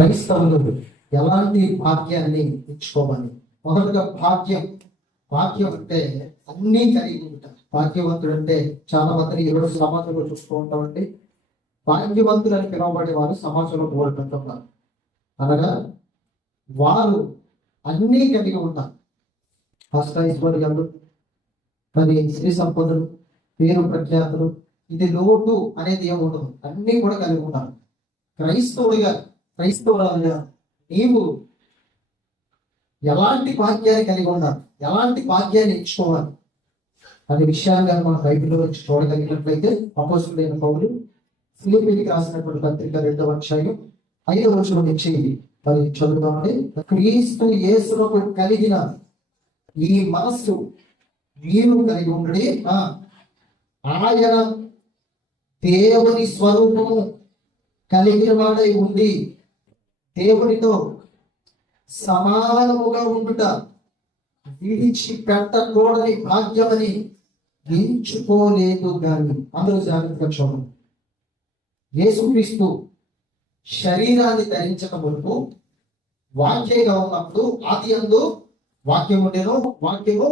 క్రైస్తవులు ఎలాంటి భాగ్యాన్ని ఇచ్చుకోవాలి? మొదటగా భాగ్యం. భాగ్యం అంటే అన్నీ కలిగి ఉంటారు. భాగ్యవంతుడు అంటే చాలా మందిని ఈరోజు సమాజంలో చూస్తూ ఉంటామండి. భాగ్యవంతులు అని పిలువబడే వారు సమాజంలో కోరుకుంటున్నారు. అనగా వారు అన్నీ కలిగి ఉంటారు. హస్తైశ్వర్యాలు, మరి స్త్రీ సంపదలు, పేరు ప్రఖ్యాతులు, ఇది లోటు అనేది ఏమి ఉండదు, అన్నీ కూడా కలిగి ఉంటారు. క్రైస్తవులుగా నీవు ఎలాంటి భాగ్యాన్ని కలిగి ఉండాలి, ఎలాంటి భాగ్యాన్ని ఇచ్చుకోవాలి అనే విషయాన్ని మనం బైబిల్లో వచ్చి చూడగలిగినట్లయితే అపోస్తలుడైన పౌలు ఫిలిప్పీయులకు రాసినటువంటి పత్రిక 2వ అధ్యాయం 5వ వచనం నుంచి మరి చదువుతామండి. క్రీస్తు యేసునకు కలిగిన ఈ మనస్సు మీరు కలిగి ఉండడే, ఆయన దేవుని స్వరూపము కలిగిన వాడై ఉండి దేవునితో సమానముగా ఉండుట విడిచి పెట్టకూడని భాగ్యమని ఎంచుకోలేదు. కానీ అందరూ జాగ్రత్తగా చూడండి. యేసుక్రీస్తు శరీరాన్ని ధరించక మునుపు వాక్యంగా ఉన్నప్పుడు ఆది యందు వాక్యం ఉండేను, వాక్యము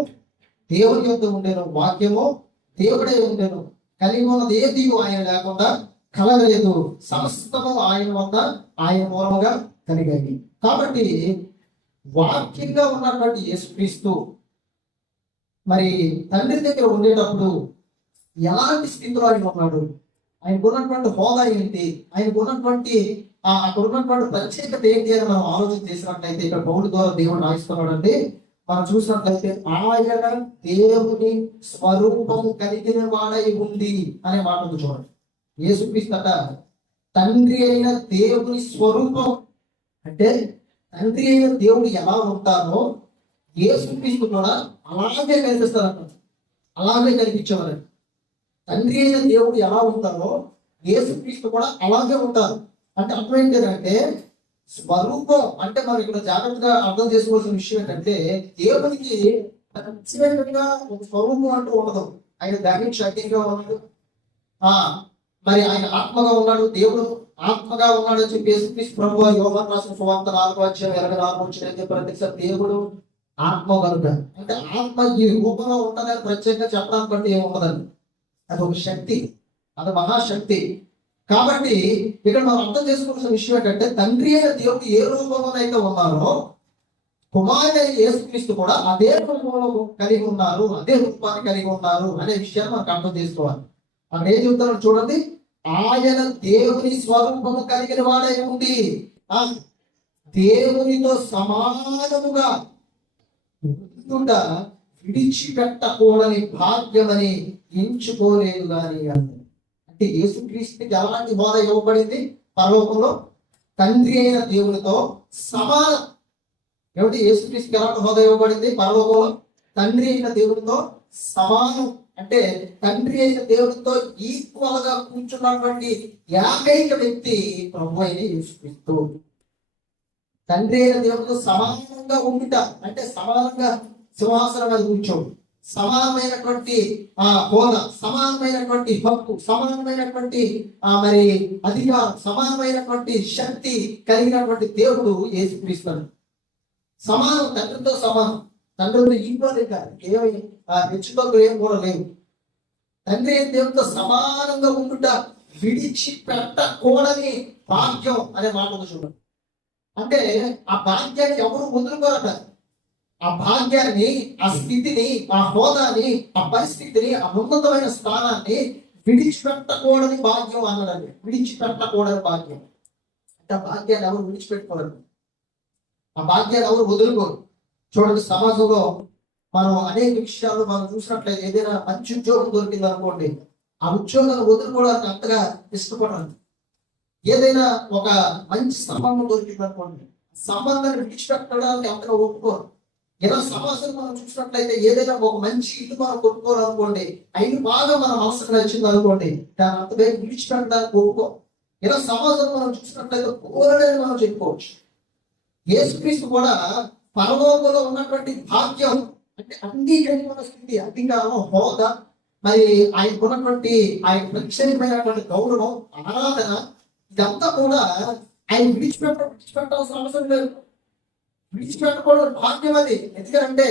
దేవుని యొద్ద ఉండేను, వాక్యము దేవుడే ఉండేను. కలిగి ఉన్నది ఏది ఆయన లేకుండా కలగలేదు. సమస్తము ఆయన వద్ద, ఆయన మూలముగా కలిగాయి. కాబట్టి వాక్యంగా ఉన్నటువంటి యేసుక్రీస్తు మరి తండ్రి దగ్గర ఉండేటప్పుడు ఎలాంటి స్థితిలో ఆయన ఉన్నాడు, ఆయనకు ఉన్నటువంటి హోదా ఏంటి, ఆయనకు ఉన్నటువంటి అక్కడ ఉన్నటువంటి ప్రత్యేకత ఏంటి అని మనం ఆలోచన చేసినట్లయితే ఇక్కడ పౌలు ద్వారా దేవుడు రాయిస్తున్నాడు అండి. మనం చూసినట్లయితే ఆయన దేవుని స్వరూపం కలిగిన వాడై ఉంది అనే మాట చూడండి. యేసుక్రీస్తు తండ్రి అయిన దేవుని స్వరూపం అంటే తండ్రి అయిన దేవుడు ఎలా ఉంటారో యేసుక్రీస్తు కూడా అలాగే కనిపిస్తారంట, అలాగే కనిపించేవారు. తండ్రి అయిన దేవుడు ఎలా ఉంటారో యేసుక్రీస్తు కూడా అలాగే ఉంటారు. అంటే అర్థం ఏంటంటే స్వరూపం అంటే మనం ఇక్కడ జాగ్రత్తగా అర్థం చేసుకోవాల్సిన విషయం ఏంటంటే దేవునికి ప్రత్యేకంగా ఒక స్వరూపం అంటూ ఉండదు. ఆయన దాని శక్తిగా ఉన్నాడు, మరి ఆయన ఆత్మగా ఉన్నాడు, దేవుడు ఆత్మగా ఉన్నాడు అని చెప్పి యేసుక్రీస్తు ప్రభువు యోహాను రాసిన సువార్త 4వ అధ్యాయం 24వ వచనం చెప్పారు. దేవుడు ఆత్మ కనుక అంటే ఆత్మ ఈ రూపంలో ఉంటుందని ప్రత్యేకంగా చెప్పడానికి బట్టి ఏముండదండి. అది ఒక శక్తి, అది మహాశక్తి. కాబట్టి ఇక్కడ మనం అర్థం చేసుకోవాల్సిన విషయం ఏంటంటే తండ్రి అయిన దేవుడు ఏ రూపంలోనైతే ఉన్నారో కుమారుడు యేసుక్రీస్తు కూడా అదే రూపంలో కలిగి ఉన్నారు, అదే రూపాన్ని కలిగి ఉన్నారు అనే విషయాన్ని మనకు అర్థం చేసుకోవాలి. అక్కడ ఏం చెబుతున్నాడు చూడండి. ఆయన దేవుని స్వరూపము కలిగిన వాడై ఉండి దేవునితో సమానముగా విడిచిపెట్టకూడని భాగ్యమని ఎంచుకోలేదు కానీ అంటే యేసుక్రీస్తుకి ఎలాంటి హోదా ఇవ్వబడింది పరలోకంలో? తండ్రి అయిన దేవునితో సమానం. ఏమిటి యేసుక్రీస్తుకి ఎలాంటి హోదా ఇవ్వబడింది పరలోకంలో? తండ్రి అయిన దేవునితో సమానం. అంటే తండ్రి అయిన దేవునితో ఈక్వల్ గా కూర్చున్నటువంటి ఏకైక వ్యక్తి ప్రభు అయిన యేసుక్రీస్తు. తండ్రి అయిన దేవునితో సమానంగా ఉండుట అంటే సమానంగా సింహాసనం మీద కూర్చోడు, సమానమైనటువంటి హోదా, సమానమైనటువంటి హక్కు, సమానమైనటువంటి మరి అధికారం, సమానమైనటువంటి శక్తి కలిగినటువంటి దేవుడు యేసుక్రీస్తు. సమానం, తండ్రితో సమానం, తండ్రితో ఈక్వల్ కాదు, ఏమి హెచ్చుతగ్గులు ఏం కూడా లేవు. తండ్రి దేవునితో సమానంగా ఉండుట విడిచిపెట్టకూడని భాగ్యం అనే మాట చూడండి. అంటే ఆ భాగ్యాన్ని ఎవరు వదులుకోరట. ఆ భాగ్యాన్ని, ఆ స్థితిని, ఆ హోదాని, ఆ పరిస్థితిని, ఆ ఉన్నతమైన స్థానాన్ని విడిచిపెట్టకూడని భాగ్యం అన్నాడండి. విడిచిపెట్టకూడని భాగ్యం అంటే ఆ భాగ్యాన్ని ఎవరు విడిచిపెట్టుకోరు, ఆ భాగ్యాన్ని ఎవరు వదులుకోరు. చూడండి, సమాజంలో మనం అనేక విషయాలు మనం చూసినట్లయితే ఏదైనా మంచి ఉద్యోగం దొరికింది అనుకోండి, ఆ ఉద్యోగాన్ని వదులుకోవడానికి అంతగా ఇష్టపడాలి. ఏదైనా ఒక మంచి సంబంధం దొరికింది అనుకోండి, సంబంధాన్ని విడిచిపెట్టడానికి అంతగా ఒప్పుకోరు. ఇలా సమాజం మనం చూసినట్లయితే ఏదైనా ఒక మంచి ఇల్లు మనం కొనుక్కోవాలనుకోండి, ఆ ఇల్లు బాగా మన మనసుకు నచ్చింది అనుకోండి, దాని అంత వేరు విడిచిపెట్టడానికి ఒప్పుకో. ఇలా సమాజం మనం చూసినట్లయితే కోరలేని మనం చెప్పుకోవచ్చు. యేసుక్రీస్తు కూడా పరలోకంలో ఉన్నటువంటి భాగ్యం అంటే అన్ని కలిగిన స్థితి, అధికారం, హోదా, మరి ఆయనకు ఉన్నటువంటి ఆయన ప్రత్యేకమైనటువంటి గౌరవం, ఆరాధన, ఇదంతా కూడా ఆయన విడిచిపెట్టాల్సిన అవసరం లేదు. విడిచిపెట్టకూడదు భాగ్యం అది. ఎందుకంటే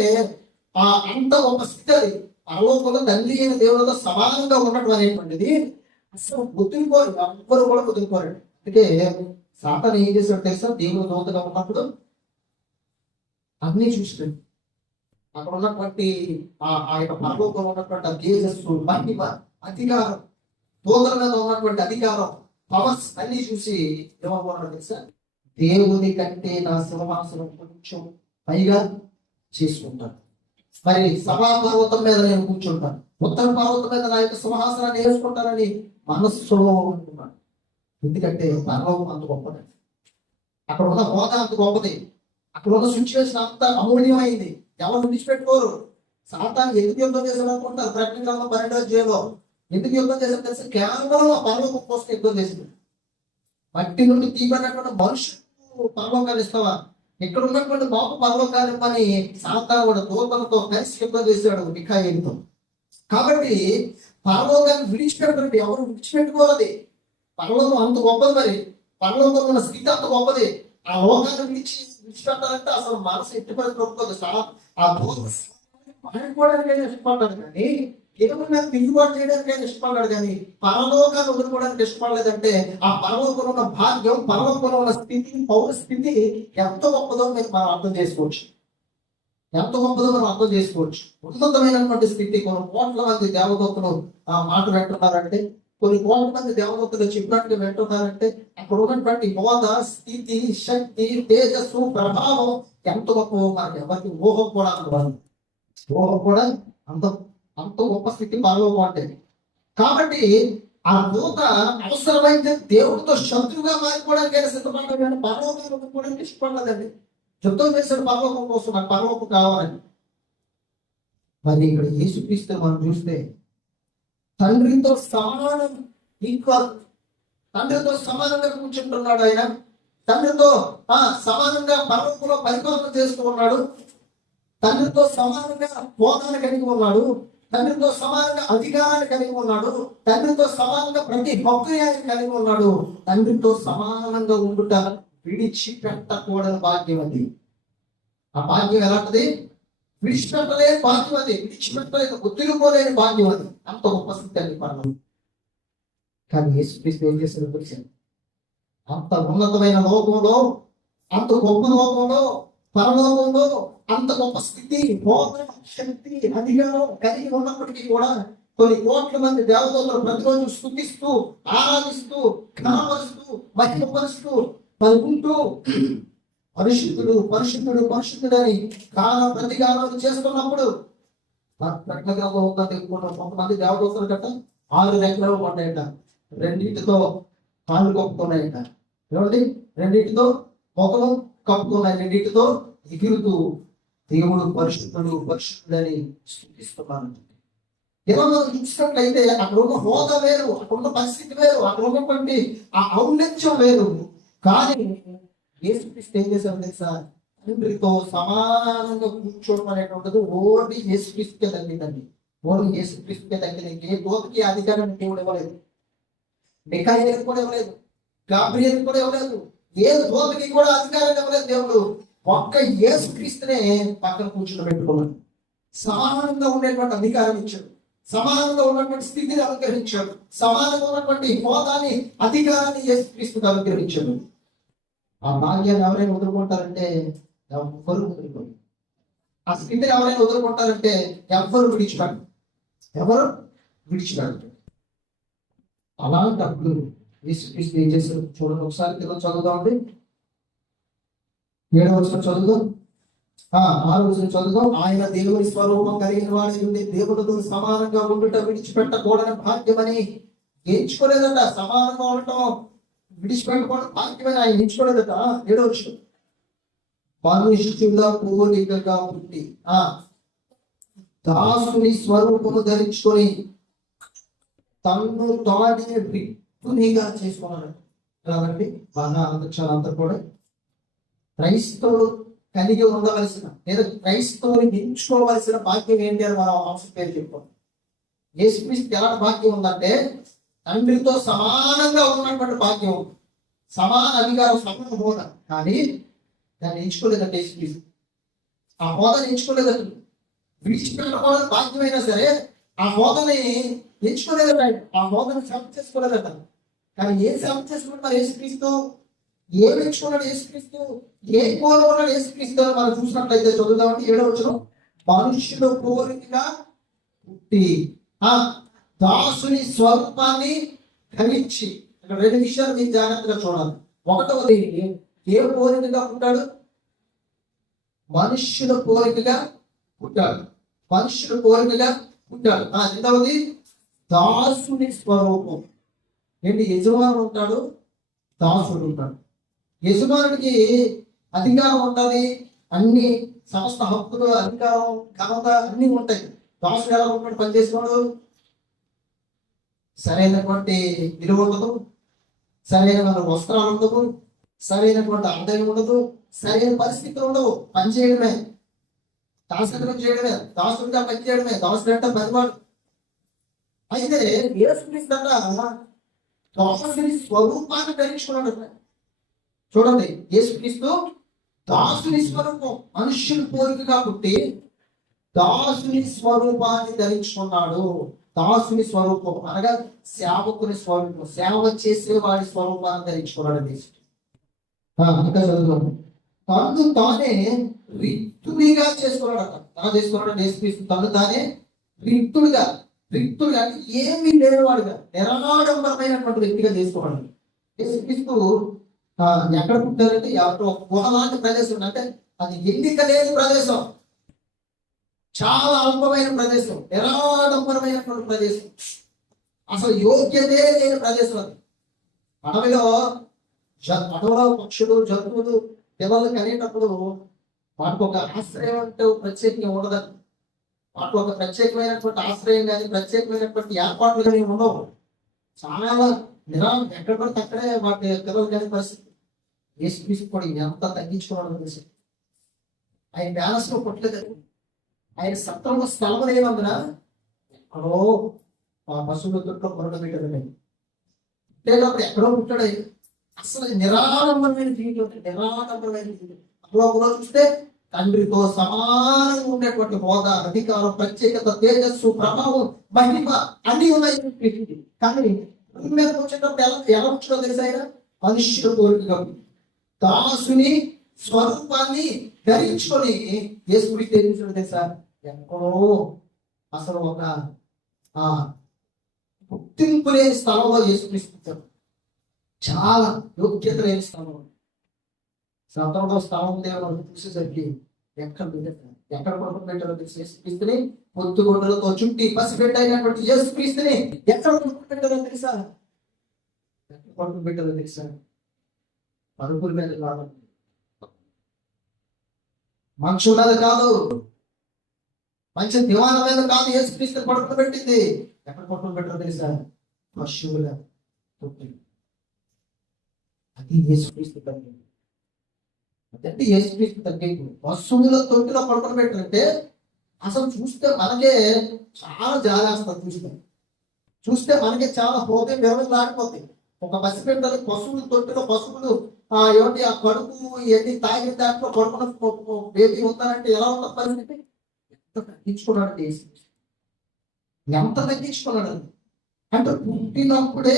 అంత గొప్ప స్థితి అది. పరలోకంలో తండ్రి అయిన దేవులతో సమానంగా ఉండటం అనేటువంటిది అసలు గుర్తుకోరు, ఎవ్వరు కూడా గుర్తుకోరు. అందుకే సాతాను ఏం చేశాడు తెలుసా? దేవుడు దూతగా ఉన్నప్పుడు అన్నీ చూస్తాడు. అక్కడ ఉన్నటువంటి ఆ యొక్క పరలోకంలో ఉన్నటువంటి తేజస్సు, మహిమ, అధికారం, దూతల మీద ఉన్నటువంటి అధికారం, పవర్స్ అన్ని చూసి ఏమనుకున్నాడు తెలుసా? దేవుని కంటే నా సింహాసనం కొంచెం పైగా చేసుకుంటాను. మరి సభా పర్వతం మీద నేను కూర్చుంటాను, ఉత్తర పర్వతం మీద నా యొక్క సింహాసనాన్ని వేసుకుంటానని మనస్సులో అనుకున్నాను. ఎందుకంటే పరలోకం అంత గొప్పది, అక్కడ ఉన్న హోదా అంత గొప్పది, అక్కడ ఉన్న సిచ్యువేషన్ అంత అమూల్యమైంది. ఎవరు విడిచిపెట్టుకోరు. సాతాను ఎందుకు యుద్ధం చేశాడు అనుకుంటారు? ప్రకటన గ్రంథం 12వ అధ్యాయంలో ఎందుకు యుద్ధం చేశాడు తెలుసా? కేవలం పరలోకం కోసం యుద్ధం చేసింది. మట్టి నుండి తీయబడినటువంటి మనుషులు పరలోకాలు ఇస్తావా? ఇక్కడ ఉన్నటువంటి బాబు పరలోకాలు ఇవ్వని సాతానుడు దూతలతో కలిసి యుద్ధం చేశాడు మిఖాయిలతో. కాబట్టి పరలోకాన్ని విడిచిపెట్టండి, ఎవరు విడిచిపెట్టుకోవాలి. పరలోకం అంత గొప్పది. మరి పరలోకంలో ఉన్న స్థితి అంత గొప్పది. ఆ లోకాన్ని విడిచిపెట్టాలంటే అసలు మనసు ఎట్టుపడి ఒప్పుకోదు. ఆ దూత మారిపోవడానికి ఇష్టపడ్డాడు, కానీ దేవుని మీద తిరుగుబాటు చేయడానికి ఇష్టపడ్డాడు, కానీ పరలోకాన్ని వదులుకోవడానికి ఇష్టపడలేదంటే ఆ పరలోకంలో ఉన్న భాగ్యం, పరలోకంలో ఉన్న స్థితి, పౌర స్థితి ఎంత గొప్పదో మనం అర్థం చేసుకోవచ్చు. ఎంత గొప్పదో మనం అర్థం చేసుకోవచ్చు. ఉన్నతమైనటువంటి స్థితి. కొన్ని కోట్ల మంది దేవదూతలు ఆ మాట వింటున్నారంటే, కొన్ని కోట్ల మంది దేవదూతలు చెప్పినట్టుగా వింటున్నారంటే, అక్కడ ఉన్నటువంటి హోద, స్థితి, శక్తి, తేజస్సు, ప్రభావం ఎంత గొప్ప మనకి ఎవరికి ఊహ కూడా అంత అంత గొప్ప స్థితి పరలోకం అంటే. కాబట్టి ఆ దూత అవసరమైతే దేవుడితో శత్రువుగా మారిపోవడానికి సిద్ధపడ్డాడు, కానీ పరలోకాన్ని వదులుకోవడానికి ఇష్టపడలేదండి. యుద్ధం చేశాడు పరలోకం కోసం, నాకు పరలోకం కావాలని. మరి ఇక్కడ యేసుక్రీస్తు మనం చూస్తే తండ్రితో సమానం, ఈక్వల్, తండ్రితో సమానంగా కూర్చుంటున్నాడు. ఆయన తండ్రితో సమానంగా పరలోకంలో పరిపాలన చేస్తూ ఉన్నాడు. తండ్రితో సమానంగా హోదాను కలిగి ఉన్నాడు. తండ్రితో సమానంగా అధికారాన్ని కలిగి ఉన్నాడు. తండ్రితో సమానంగా ప్రతి భక్తుయాన్ని కలిగి ఉన్నాడు. తండ్రితో సమానంగా ఉండుట విడిచిపెట్టకూడని భాగ్యం అది. ఆ భాగ్యం ఎలాంటిది? విడిచిపెట్టలేని భాగ్యం అది. విడిచిపెట్టలేని, గుర్తులుకోలేని భాగ్యం అది. అంత గొప్ప స్థితి అని పడలేదు. కానీ యేసుక్రీస్తు ఏం చేశాడు తెలిసింది? అంత ఉన్నతమైన లోకంలో, అంత గొప్ప లోకంలో, పరలోకంలో అంత గొప్ప స్థితి, హోదా, శక్తి, అధికారం కలిగి ఉన్నప్పటికీ కూడా కొన్ని కోట్ల మంది దేవతలను ప్రతిరోజు స్తుతిస్తూ, ఆరాధిస్తూ, ఘనపరుస్తూ, మహిమపరుస్తూ, పలుకుంటూ పరిశుద్ధుడు పరిశుద్ధుడు పరిశుద్ధుడని ప్రతిగానాలు చేస్తున్నప్పుడు ప్రకటనలో ఉందని కొంతమంది దేవదూతలు గట్ట 6 రెక్కలు పడ్డాయట, రెండింటితో కాళ్ళు కప్పుకున్నాయట. ఏమండి? రెండింటితో ముఖం కప్పుకున్నాయి, రెండింటితో ఎగురుతూ దేవుడు పరిశుద్ధుడు పరిశుద్ధుడని స్తుతిస్తున్నాను. ఇలా మనం చూసినట్లయితే అక్కడ ఉన్న హోదా వేరు, అక్కడ ఉన్న పరిస్థితి వేరు, అక్కడ ఉన్నటువంటి ఆ ఔన్నత్యం వేరు. కానీ యేసుక్రీస్తు ఏం చేశారు తెలుసా? తండ్రితో సమానంగా కూర్చోవడం అనేటువంటిది ఓన్లీ యేసుక్రీస్తుకే తగ్గిందండి. ఓన్లీ యేసుక్రీస్తుకే తగ్గింది. ఏ దూతకి అధికారాన్ని దేవుడు ఇవ్వలేదు, మిఖాయిలుకి కూడా ఇవ్వలేదు, గాబ్రియేలుకి కూడా ఇవ్వలేదు, ఏ దూతకి కూడా అధికారాన్ని ఇవ్వలేదు దేవుడు. ఒక్క యేసుక్రీస్తునే పక్కన కూర్చుని పెట్టుకున్నాడు. సమానంగా ఉండేటువంటి అధికారం ఇచ్చాడు, సమానంగా ఉన్నటువంటి స్థితిని అనుగ్రహించాడు, సమానంగా ఉన్నటువంటి హోదాని, అధికారాన్ని యేసుక్రీస్తుకు అనుగ్రహించాడు. ఆ భాగ్యాన్ని ఎవరైనా వదులుకుంటారంటే ఎవ్వరు వదులుకోరు. ఆ స్థితిని ఎవరైనా వదులుకుంటారంటే ఎవరు విడిచిపెడతారు. అలాంటప్పుడు యేసుక్రీస్తు ఏం చేశారు చూడండి. ఒకసారి కింద చదువుదామండి. 7వ వచనం చదువుదాం. 6వ వచనం చదువుదాం. ఆయన దేవుని స్వరూపం కలిగిన వాడి నుండి దేవుడితో సమానంగా ఉండుట విడిచిపెట్టకూడని భాగ్యమని ఎంచుకోలేదట. సమానంగా ఉండటం విడిచిపెట్టకూడని భాగ్యమని ఆయన ఎంచుకోలేదట. 7వ వచనం. మనుష్యుల పోలికగా పుట్టి దాసుని స్వరూపము ధరించుకొని తన్ను తానే రిక్తునిగా చేసుకున్నాడు. కాబట్టి బాగా ఆలోచించాలంతా కూడా క్రైస్తవుడు కలిగి ఉండవలసిన లేదా క్రైస్తవుని ఎంచుకోవలసిన భాగ్యం ఏంటి అని మనం అంశం పేరు చెప్పుకోం. యేసుక్రీస్తుకి ఎలాంటి భాగ్యం ఉందంటే తండ్రితో సమానంగా ఉన్నటువంటి భాగ్యం. సమాన అధికారం, సమాన హోదా, కానీ దాన్ని ఎంచుకోలేదంటే యేసుక్రీస్తు. ఆ హోదాని ఎంచుకోలేదంట. విడిచిపెట్టడం భాగ్యమైనా సరే ఆ హోదాని ఎంచుకోలేదట. ఆ హోదాని శ్రమ చేసుకోలేదట. కానీ ఏం శ్రమ చేసుకున్నాడు యేసుక్రీస్తు? ఏం ఎంచుకున్నాడు యేసుక్రీస్తు? ఏం కోరుకున్నాడు యేసుక్రీస్తు అని మనం చూసినట్లయితే చదువుదామంటే 7వ వచనం, మనుష్యుడు కోరికగా పుట్టి దాసుని స్వరూపాన్ని ధరించి. ఇక్కడ 2 విషయాలు మీరు జాగ్రత్తగా చూడాలి. ఒకటవది, ఏ కోరికగా పుట్టాడు? మనుష్యుడు కోరికగా పుట్టాడు. మనుష్యుడు కోరికగా పుట్టాడు. రెండవది, దాసుని స్వరూపం. ఏంటి? యజమానుడు ఉంటాడు, దాసుడు ఉంటాడు. యజమానుడికి అధికారం ఉంటుంది, అన్ని సమస్త హక్కులు, అధికారం, ఘనత అన్ని ఉంటాయి. దాసుడు ఎలా ఉంటాడు? పనిచేసినాడు, సరైనటువంటి విలువ ఉండదు, సరైన వస్త్రాలు ఉండవు, సరైనటువంటి ఆదాయం ఉండదు, సరైన పరిస్థితులు ఉండవు. పని చేయడమే, దాసత్వం చేయడమే, దాసుడిగా పని చేయడమే. దాసుడు అంటే పనివాడు. అయితే యేసుక్రీస్తు దాసుని స్వరూపాన్ని ధరించుకున్నాడు. చూడండి, యేసుక్రీస్తు దాసుని స్వరూపం, మనుష్యుని కోరికగా పుట్టి దాసుని స్వరూపాన్ని ధరించుకున్నాడు. దాసుని స్వరూపం అనగా సేవకుని స్వరూపం, సేవ చేసే వాడి స్వరూపాన్ని ధరించుకున్నాడు. ఇంకా చదువుతాను. తను తానే రిక్తుడిగా చేసుకున్నాడట. తను చేసుకున్నాడు యేసుక్రీస్తు. తను తానే రిక్తుడిగా అంటే ఏమీ లేనివాడుగా, నిరాడంబరమైనటువంటి వ్యక్తిగా చేసుకున్నాడు. యేసుక్రీస్తు ఎక్కడ పుట్టారంటే ఒక గుహలాంటి ప్రదేశం, అంటే అది ఎన్నిక లేని ప్రదేశం, చాలా అల్పమైన ప్రదేశం, నిరాడంబరమైనటువంటి ప్రదేశం, అసలు యోగ్యతే లేని ప్రదేశం. అది అడవిలో పక్షులు, జంతువులు పిల్లలు కలిగినప్పుడు వాటికి ఒక ఆశ్రయం అంటే ప్రత్యేకంగా ఉండదని, వాటికి ఒక ప్రత్యేకమైనటువంటి ఆశ్రయం కానీ ప్రత్యేకమైనటువంటి ఏర్పాట్లు కానీ ఉండవు. చాలా ఎక్కడ పడితే అక్కడే వాటి పిల్లలు కానీ పరిస్థితి. యేసుక్రీస్తు కూడా ఎంత తగ్గించుకోవడం తెలిసి ఆయన బ్యాలెన్స్ లో కొట్టలేదు. ఆయన సత్రంలో స్థలం లేనందున ఎక్కడో పశువుల తొట్లో పొరగబెట్టదండి. లేనప్పుడు ఎక్కడో పుట్టాడు. అసలు నిరాడంబరమైన జీవితం, నిరాడంబరమైన జీవితం. అప్పుడు చూస్తే తండ్రితో సమానంగా ఉండేటువంటి హోదా, అధికారం, ప్రత్యేకత, తేజస్సు, ప్రభావం, మహిమ అన్ని ఉన్నాయి. కానీ మీద వచ్చేటప్పుడు ఎలా వచ్చాడో తెలుసా? ఆయన మనుష్యుడు కోరికగా దాసుని స్వరూపాన్ని ధరించుకొని యేసుక్రీస్తు ఏం చేశాడు తెలుసా? ఎక్కడో అసలు ఒక గుర్తింపు లేని స్థలంలో యేసుక్రీస్తు, చాలా యోగ్యత లేని స్థలం, సతంలో స్థలం దేవుడు చూసేసరికి ఎక్కడ పడుకుని పెట్టారో తెలిసి యేసుక్రీస్తుని పొద్దుగొడ్డలతో చుట్టి పసిపెట్టైనటువంటి యేసుక్రీస్తుని ఎక్కడ పడుకుని పెట్టారో తెలుసా? ఎక్కడ పడుకుని పెట్టారో తెలుసా? పరుపుల మీద కాదు, మంచు మీద కాదు, మంచి దివాణం మీద కాదు యేసుక్రీస్తు పడుకుని పెట్టింది. ఎక్కడ పడుకుని పెట్టారో తెలుసా? పశువుల తొట్టి. అది యేసుక్రీస్తు తగ్గింది. అదంటే యేసుక్రీస్తు తగ్గింది. పశువుల తొట్టిలో పడుకుని పెట్టారంటే అసలు చూస్తే మనకే చాలా జాలేస్తుంది. చూస్తే మనకే చాలా హృదయం విరవలాడిపోతాయి. ఒక పసిబిడ్డలు పశువుల తొట్టిలో పశువులు ఏమిటి ఆ కడుపు ఎన్ని తాగిన దాంట్లో పడుకున్న బేబీ ఉందానంటే ఎలా ఉన్న పరిస్థితి? ఎంత తగ్గించుకున్నాడు యేసుక్రీస్తు, ఎంత తగ్గించుకున్నాడు అంటే పుట్టినప్పుడే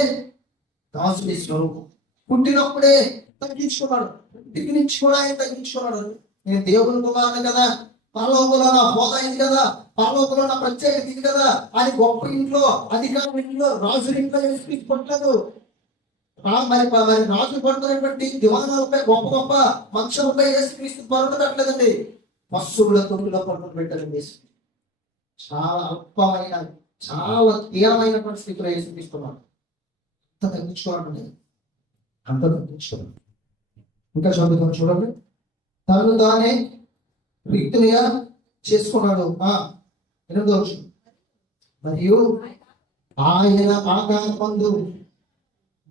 దాసుని స్వరూపం, పుట్టినప్పుడే తగ్గించుకున్నాడు. పుట్టికి నుంచి కూడా ఆయన తగ్గించుకున్నాడు. నేను దేవుని కుమారుడు కదా, పరలోకంలో నా హోదా అయింది కదా, పరలోకంలో నా ప్రత్యేకత ఇది కదా అని గొప్ప ఇంట్లో, అధికారం ఇంట్లో, రాజు ఇంట్లో యేసుక్రీస్తు పుట్టలేదు. మరి రాజు పడుతున్నటువంటి దివాణాలపై, గొప్ప గొప్ప మనుషులపై యేసుక్రీస్తు పడుతున్నట్లేదండి. పశువుల తొట్టిలో పడుకుని పెట్టారండి. చాలా అల్పమైన, చాలా తీవ్రమైనటువంటి స్థితిలో యేసుక్రీస్తున్నాడు. అంత తగ్గించుకోవడం, అంత తగ్గించుకోవడం. ఇంకా చదువుతాం చూడండి. తను తానే రిక్తునిగా చేసుకున్నాడు. 8వ వచనం, మరియు ఆయన ఆకారమందు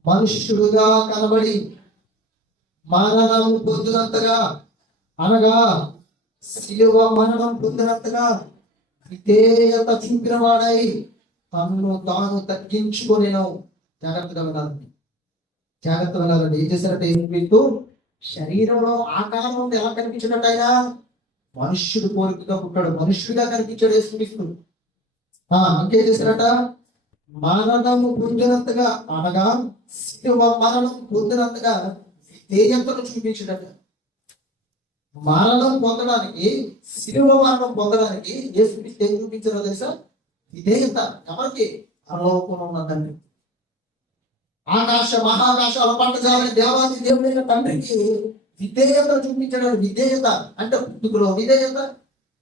మనుష్యుడుగా కనబడి మరణం పొందినంతగా, అనగా శిలువ మరణం పొందినంతగా విధేయత చూపిన వాడై తన్ను తాను తగ్గించుకొనెను. జాగ్రత్తగా వినాలి. జాగ్రత్త వెళ్ళాలండి. ఏం చేశారంటే యేసుక్రీస్తు శరీరంలో ఆకారం నుండి ఎలా కనిపించినట్టు ఆయన మనుష్యుడు పోలికగా పుట్టాడు, మనుష్యుడిగా కనిపించాడు యేసుక్రీస్తు. ఇంకేం చేశారట, మరణము పొందినంతగా అనగా శిలువ మరణం పొందినంతగా విధేయతను చూపించాడట. మరణం పొందడానికి, శిలువ మరణం పొందడానికి యేసుక్రీస్తు ఏం చూపించారో తెలుసా? విధేయత. ఎవరికి? పరలోకంలో ఉన్న తండ్రి. ఆకాశ మహాకాశాల పట్టజాలని దేవాది దేవుడైన తండ్రికి విధేయత చూపించడం. విధేయత అంటే పుట్టుకలో విధేయత,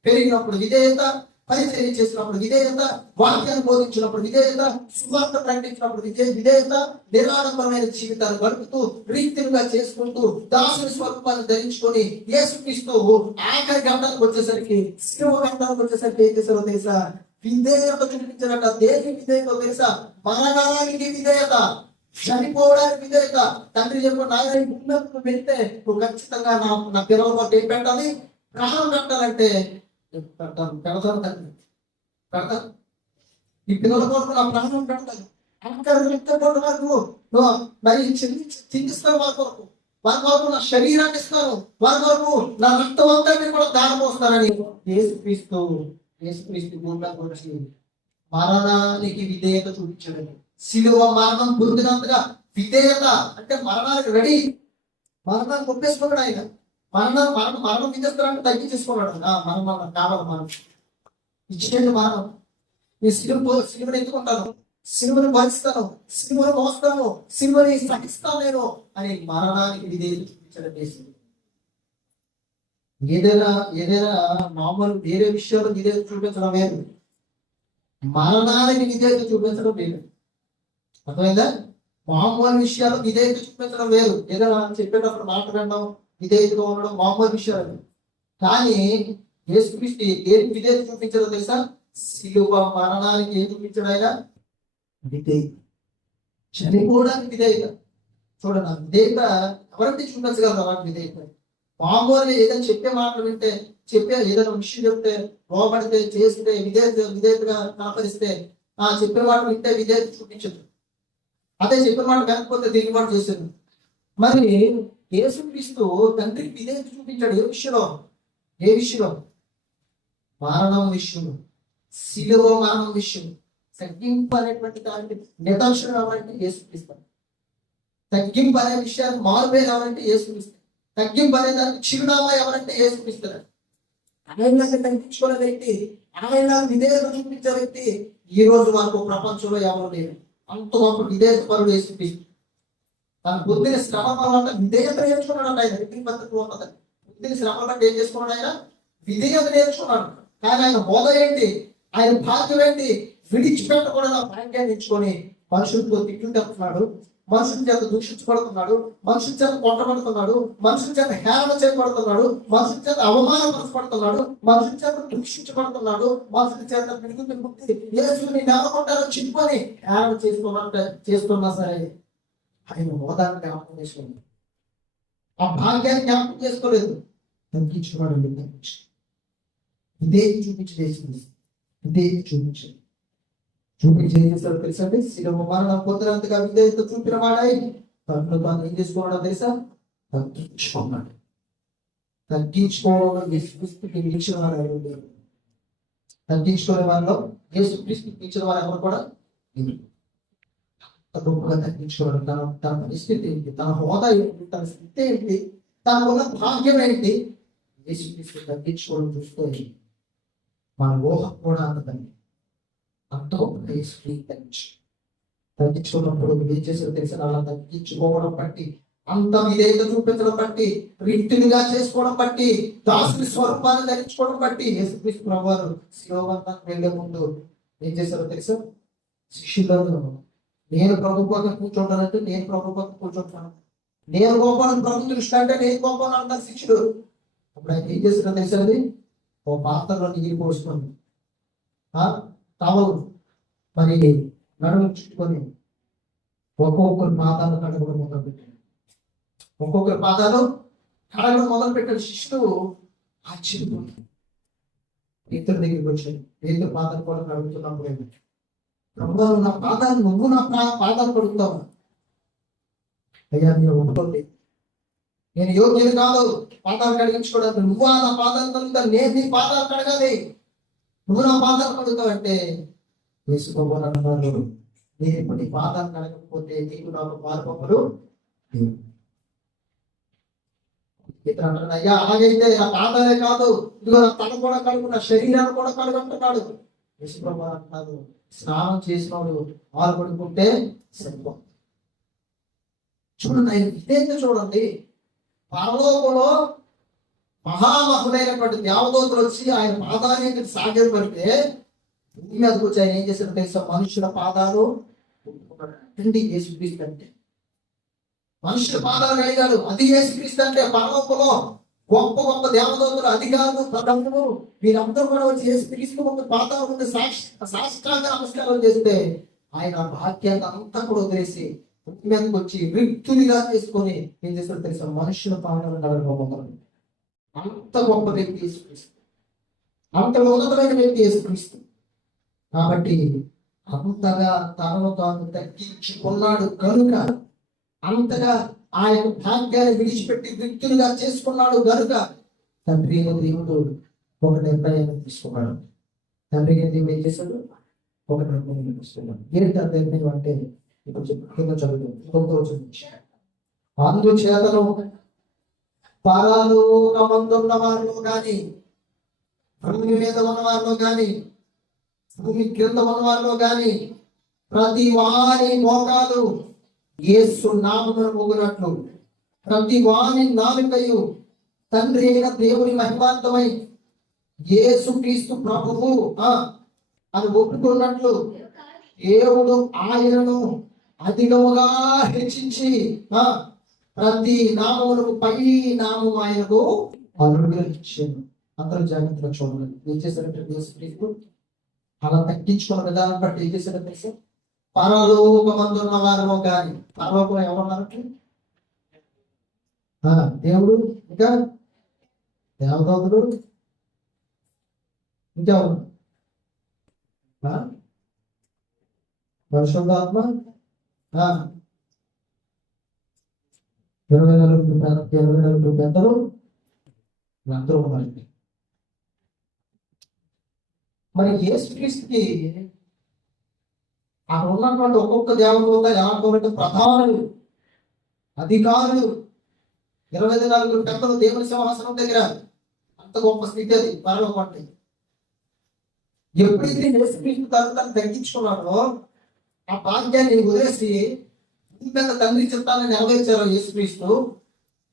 పెరిగినప్పుడు విధేయత, పరిచయం చేసినప్పుడు విధేయత, వాక్యాన్ని బోధించినప్పుడు విధేయత, సువార్త ప్రకటించినప్పుడు విధేయత, నిరాడంబరమైన జీవితాలు గడుపుతూ రీతిగా చేసుకుంటూ దాసుని స్వరూపాన్ని ధరించుకొని యేసుక్రీస్తు ఆఖరి గంటలకు వచ్చేసరికి, శిలువ గంటలకు వచ్చేసరికి ఏం చేశారో తెలుసా? విధేయత చూపించారట. దేనికి విధేయత తెలుసా? మరణానికి విధేయత, చనిపోవడానికి విధేయత. తండ్రి చెప్పు, నాయన వెళ్తే నువ్వు ఖచ్చితంగా నా పిల్లల పాటు ఏం పెట్టాలి? ప్రాణం పెట్టాలంటే పెడతాను తండ్రి, పెడతాను. ఈ పిల్లల కొరకు నా ప్రాణం పెడతాను. అంతటి వరకు మరి చింతిస్తాను. వారి కొరకు నా శరీరాన్ని ఇస్తాను, వారి కొరకు నా రక్తం అంతా కూడా దానం పోస్తానని యేసుక్రీస్తు భూమిలోకి వచ్చి మరణానికి విధేయత చూపించాడు. శిలువ మరణం పొందినంతగా విధేయత అంటే మరణానికి రెడీ, మరణాన్ని ఒప్పేసుకున్నాడు ఆయన. మరణం విధిస్తారంటే తగ్గించేసుకున్నాడు. మరణం కావాలి, మనం ఇచ్చేది మరణం. ఈ సిలువను ఎత్తుకుంటాను, సిలువను భరిస్తాను, సిలువను మోస్తాను, సిలువని సహిస్తాను నేను అని మరణానికి విధేయత చూపించడం చేసింది. ఏదైనా మామూలు వేరే విషయాలు విధేయత చూపించడం వేరు, మరణానికి విధేయత చూపించడం వేరు. అర్థమైందా? మామూలు విషయాలు విధేయత చూపించడం వేరు. ఏదైనా చెప్పేటప్పుడు మాట్లాడడం, విధేయతగా ఉండడం మామూలు విషయాలు. కానీ యేసుక్రీస్తు ఏం విధేయత చూపించారో తెలుసా? శిలువ మరణానికి ఏం చూపించాడు ఆయన? విధేయత. చనిపోవడానికి విధేయత. చూడండి, విధేయత ఎవరంటే చూపించగలరు అలాంటి విధేయత? మామూలుగా ఏదైనా చెప్పే మాటలు వింటే, ఏదైనా విషయం చెప్తే, లోబడితే, చేస్తే, విధేయతగా కనపరిస్తే, చెప్పే మాటలు వింటే విధేయత చూపించదు. అదే చెప్పిన మాట వినకపోతే దిగుబాటు చేశారు. మరి యేసుక్రీస్తు తండ్రికి విధేయత చూపించాడు. ఏ విషయంలో? మరణం విషయంలో, శిలువ మరణం విషయం. తగ్గింపు అనేటువంటి దానికి నిదర్శనం ఎవరంటే యేసుక్రీస్తు. తగ్గింపు అనే విషయాన్ని మారుపేరు ఎవరంటే యేసుక్రీస్తు. తగ్గింపు అనే దానికి చిరునామా ఎవరంటే యేసుక్రీస్తు. ఆయన తగ్గించుకునే వ్యక్తి, ఆయన విధేయత చూపించే వ్యక్తి ఈ రోజు వరకు ప్రపంచంలో ఎవరు లేరు. అంత గొప్ప విధేయత పరుడు యేసుక్రీస్తు. తన బుద్ధిని శ్రమ వల్ల విధేయత నేర్చుకున్నాడు. ఆయన రీతి పద్ధతి ఉన్నది. బుద్ధిని శ్రమ బట్టి ఏం చేసుకున్నాడు? ఆయన విధేయత నేర్చుకున్నాడు. కానీ ఆయన బోధ ఏంటి? ఆయన భాగ్యం ఏంటి? విడిచిపెట్టకూడదు భాగ్యాన్ని ఎంచుకొని మనుషులతో తిట్లు తెస్తున్నాడు, మనుషుల చేత దూషించబడుతున్నాడు, మనుషుల చేత కొట్టబడుతున్నాడు, మనుషుల చేత హేళన చేయబడుతున్నాడు, మనుషుల చేత అవమానపరచబడుతున్నాడు, మనుషుల చేత దూషించబడుతున్నాడు, మనుషుల చేత పిలుగుతుంది యేసుని నెలకొంటారో చింపుని హేళన చేస్తున్నా సరే ఆయన హోదాన్ని జ్ఞాపకం చేసుకోండి. ఆ భాగ్యాన్ని జ్ఞాపకం చేసుకోలేదు. తగ్గించుకోవాలండి. ఇదే చూపించలేదు. ఇదే చూపించండి. చూపించి ఏం చేస్తారో తెలుసా అండి? శిలువ మరణం పొందినంతగా విధేయత చూపిన వాడై తను తాను ఏం చేసుకున్నాడో తెలుసా? తగ్గించుకున్నాడు. తగ్గించుకోవడం యేసుక్రీస్తుకి మించిన వారు ఎవరు లేరు. తగ్గించుకునే వారిలో యేసుక్రీస్తుకి మించిన వారు ఎవరు కూడా లేరు. గొప్పగా తగ్గించుకోవడం, తన పరిస్థితి ఏంటి, తన హోదా ఏంటి, తన స్థితి ఏంటి, తనకున్న భాగ్యం ఏంటి, యేసుక్రీస్తు తగ్గించుకోవడం చూస్తే మన ఊహ కూడా అందదండి. అంత గొప్పగా యేసుక్రీస్తు తగ్గించుకున్నప్పుడు ఏం చేసేది తెలిసిన అలా తగ్గించుకోవడం బట్టి, అంత విధేయత చూపించడం బట్టి, రీతిగా చేసుకోవడం బట్టి, దాసుని స్వరూపాన్ని ధరించుకోవడం బట్టి యేసుక్రీస్తు ప్రభువారు శిలోవంతానికి వెళ్లే ముందు ఏం చేశారో తెలుసా? శిష్యులను, నేను ప్రభు పక్కన కూర్చుంటానంటే నేను ప్రభు పక్కన కూర్చుంటాను, నేను గొప్పని ప్రభు దృష్టి అంటే నేను గొప్పని అంటారు శిష్యుడు. అప్పుడు ఆయన ఏం చేస్తారో తెలుసండి? ఓ పాత్రలో నీరు పోసుకొని టవల్ మరి నడుము చుట్టుకొని ఒక్కొక్కరి పాదాలు కడగడం మొదలు పెట్టాడు. ఒక్కొక్కరి పాదాలు కడగడం మొదలు పెట్టాడు. శిష్యుడు ఆశ్చర్యపోయాడు. పేతురు దగ్గరికి వచ్చాడు. పేతురు పాదాలు కూడా కడుగుతున్నప్పుడు, ప్రభు నా పాదాలు, నువ్వు నా పాదాలు కడుగుతావు. అయ్యా మీరు ఒప్పుకోండి, నేను యోగ్యుని కాదు పాదాలు కడిగించుకోవడానికి, నువ్వు నా పాదాలు కడుగుతా, నేను నీ పాదాలు కడగాలి, నువ్వు నా పాదాలు కడుగుతావు అంటే వేసుకోబోనన్నారు. నేను ఇప్పుడు నీ పాదాలు కడగకపోతే నీకు నాకు పాల్పొమ్మలు. అయ్యా అలాగైతే నా పాదాలే కాదు, ఇదిగో నా తల కూడా కడుగు, నా శరీరాన్ని కూడా కడుగంటున్నాడు. యేసుప్రభు అంటున్నారు, స్నానం చేసినవాడు వాళ్ళు పడుకుంటే సరిపో. చూడండి ఆయన ఇదేంటో చూడండి, పరలోకంలో మహామహుడైనటువంటి దేవదూతలు వచ్చి ఆయన పాదాన్ని సాగం పడితే భూమి మీదకి వచ్చి ఆయన ఏం చేశారు తెలుసా? మనుషుల పాదాలు అండి యేసుక్రీస్తు అంటే. మనుషుల పాదాలు అడిగాడు, అది యేసుక్రీస్తు అంటే. పరలోకంలో గొప్ప గొప్ప దేవదూతలు, అధికారులు, ప్రధానులు వీరందరూ కూడా వచ్చి యేసుక్రీస్తు ముందు పాదాల ముందు సాష్టాంగ నమస్కారం చేస్తే ఆయన భాగ్యాన్ని అంతా కూడా వదిలేసి భూమి మీదకి వచ్చి రిక్తునిగా చేసుకొని ఏం చేస్తాడు తెలుసా? మనుషుల పాదాలు నడవబోతున్నారు. అంత గొప్ప వ్యక్తి యేసుక్రీస్తు, అంత ఉన్నతమైన వ్యక్తి యేసుక్రీస్తు. కాబట్టి అంతగా తనను తాను తగ్గించుకున్నాడు కనుక, అంతగా ఆయన భాగ్యాన్ని విడిచిపెట్టి వ్యక్తులుగా చేసుకున్నాడు కనుక తండ్రి దేవుడు ఒక నిర్ణయం తీసుకున్నాడు. తండ్రి దేవుడు ఏం చేశాడు? ఒక నిర్ణయం తీసుకున్నాడు. ఏంటి ఆ నిర్ణయం అంటే ఇప్పుడు చదువుతుంది. అందుచేతను పరలోకమందున్న వారిలో కానీ, భూమి మీద ఉన్న వారిలో కానీ, భూమి క్రింద ఉన్న వారిలో కానీ ప్రతి వారి మోకాలు యేసు నామమున మోగినట్లు, ప్రతి వారి నాలుకయు తండ్రి అయిన దేవుని మహిమాంతమై యేసుక్రీస్తు ప్రభువు అని ఒప్పుకున్నట్లు దేవుడు ఆయనను అధికముగా హెచ్చించి ప్రతి నామములకు పై నామం ఆయనకు అనుగ్రహించాను. అందరూ జాగ్రత్తగా చూడాలి. ఏం చేశారంటే యేసుక్రీస్తు అలా తగ్గించుకున్న విధానం బట్టి ఏం చేశారో తెలుసా? పరలోకమందున్న వారిలో కానీ, పరలోకంలో ఎవరున్నారు? దేవుడు, ఇంకా దేవదూతలు, ఇంకెవరు? పరిశుద్ధాత్మ, 24 పెద్దలు అందరూ ఉన్నారు. మరి యేసుక్రీస్తుకి అక్కడ ఉన్నటువంటి ఒక్కొక్క దేవదూత ఎలాంటి ప్రధానులు, అధికారులు, 24 పెద్దలు దేవుని సింహాసనం దగ్గర. అంత గొప్ప స్థితి అది పరలోకం అంటే. ఎప్పుడైతే యేసుక్రీస్తు తను తగ్గించుకున్నాడో ఆ భాగ్యాన్ని వదిలేసి తండ్రి చిత్తాన్ని నెరవేర్చారో యేసుక్రీస్తు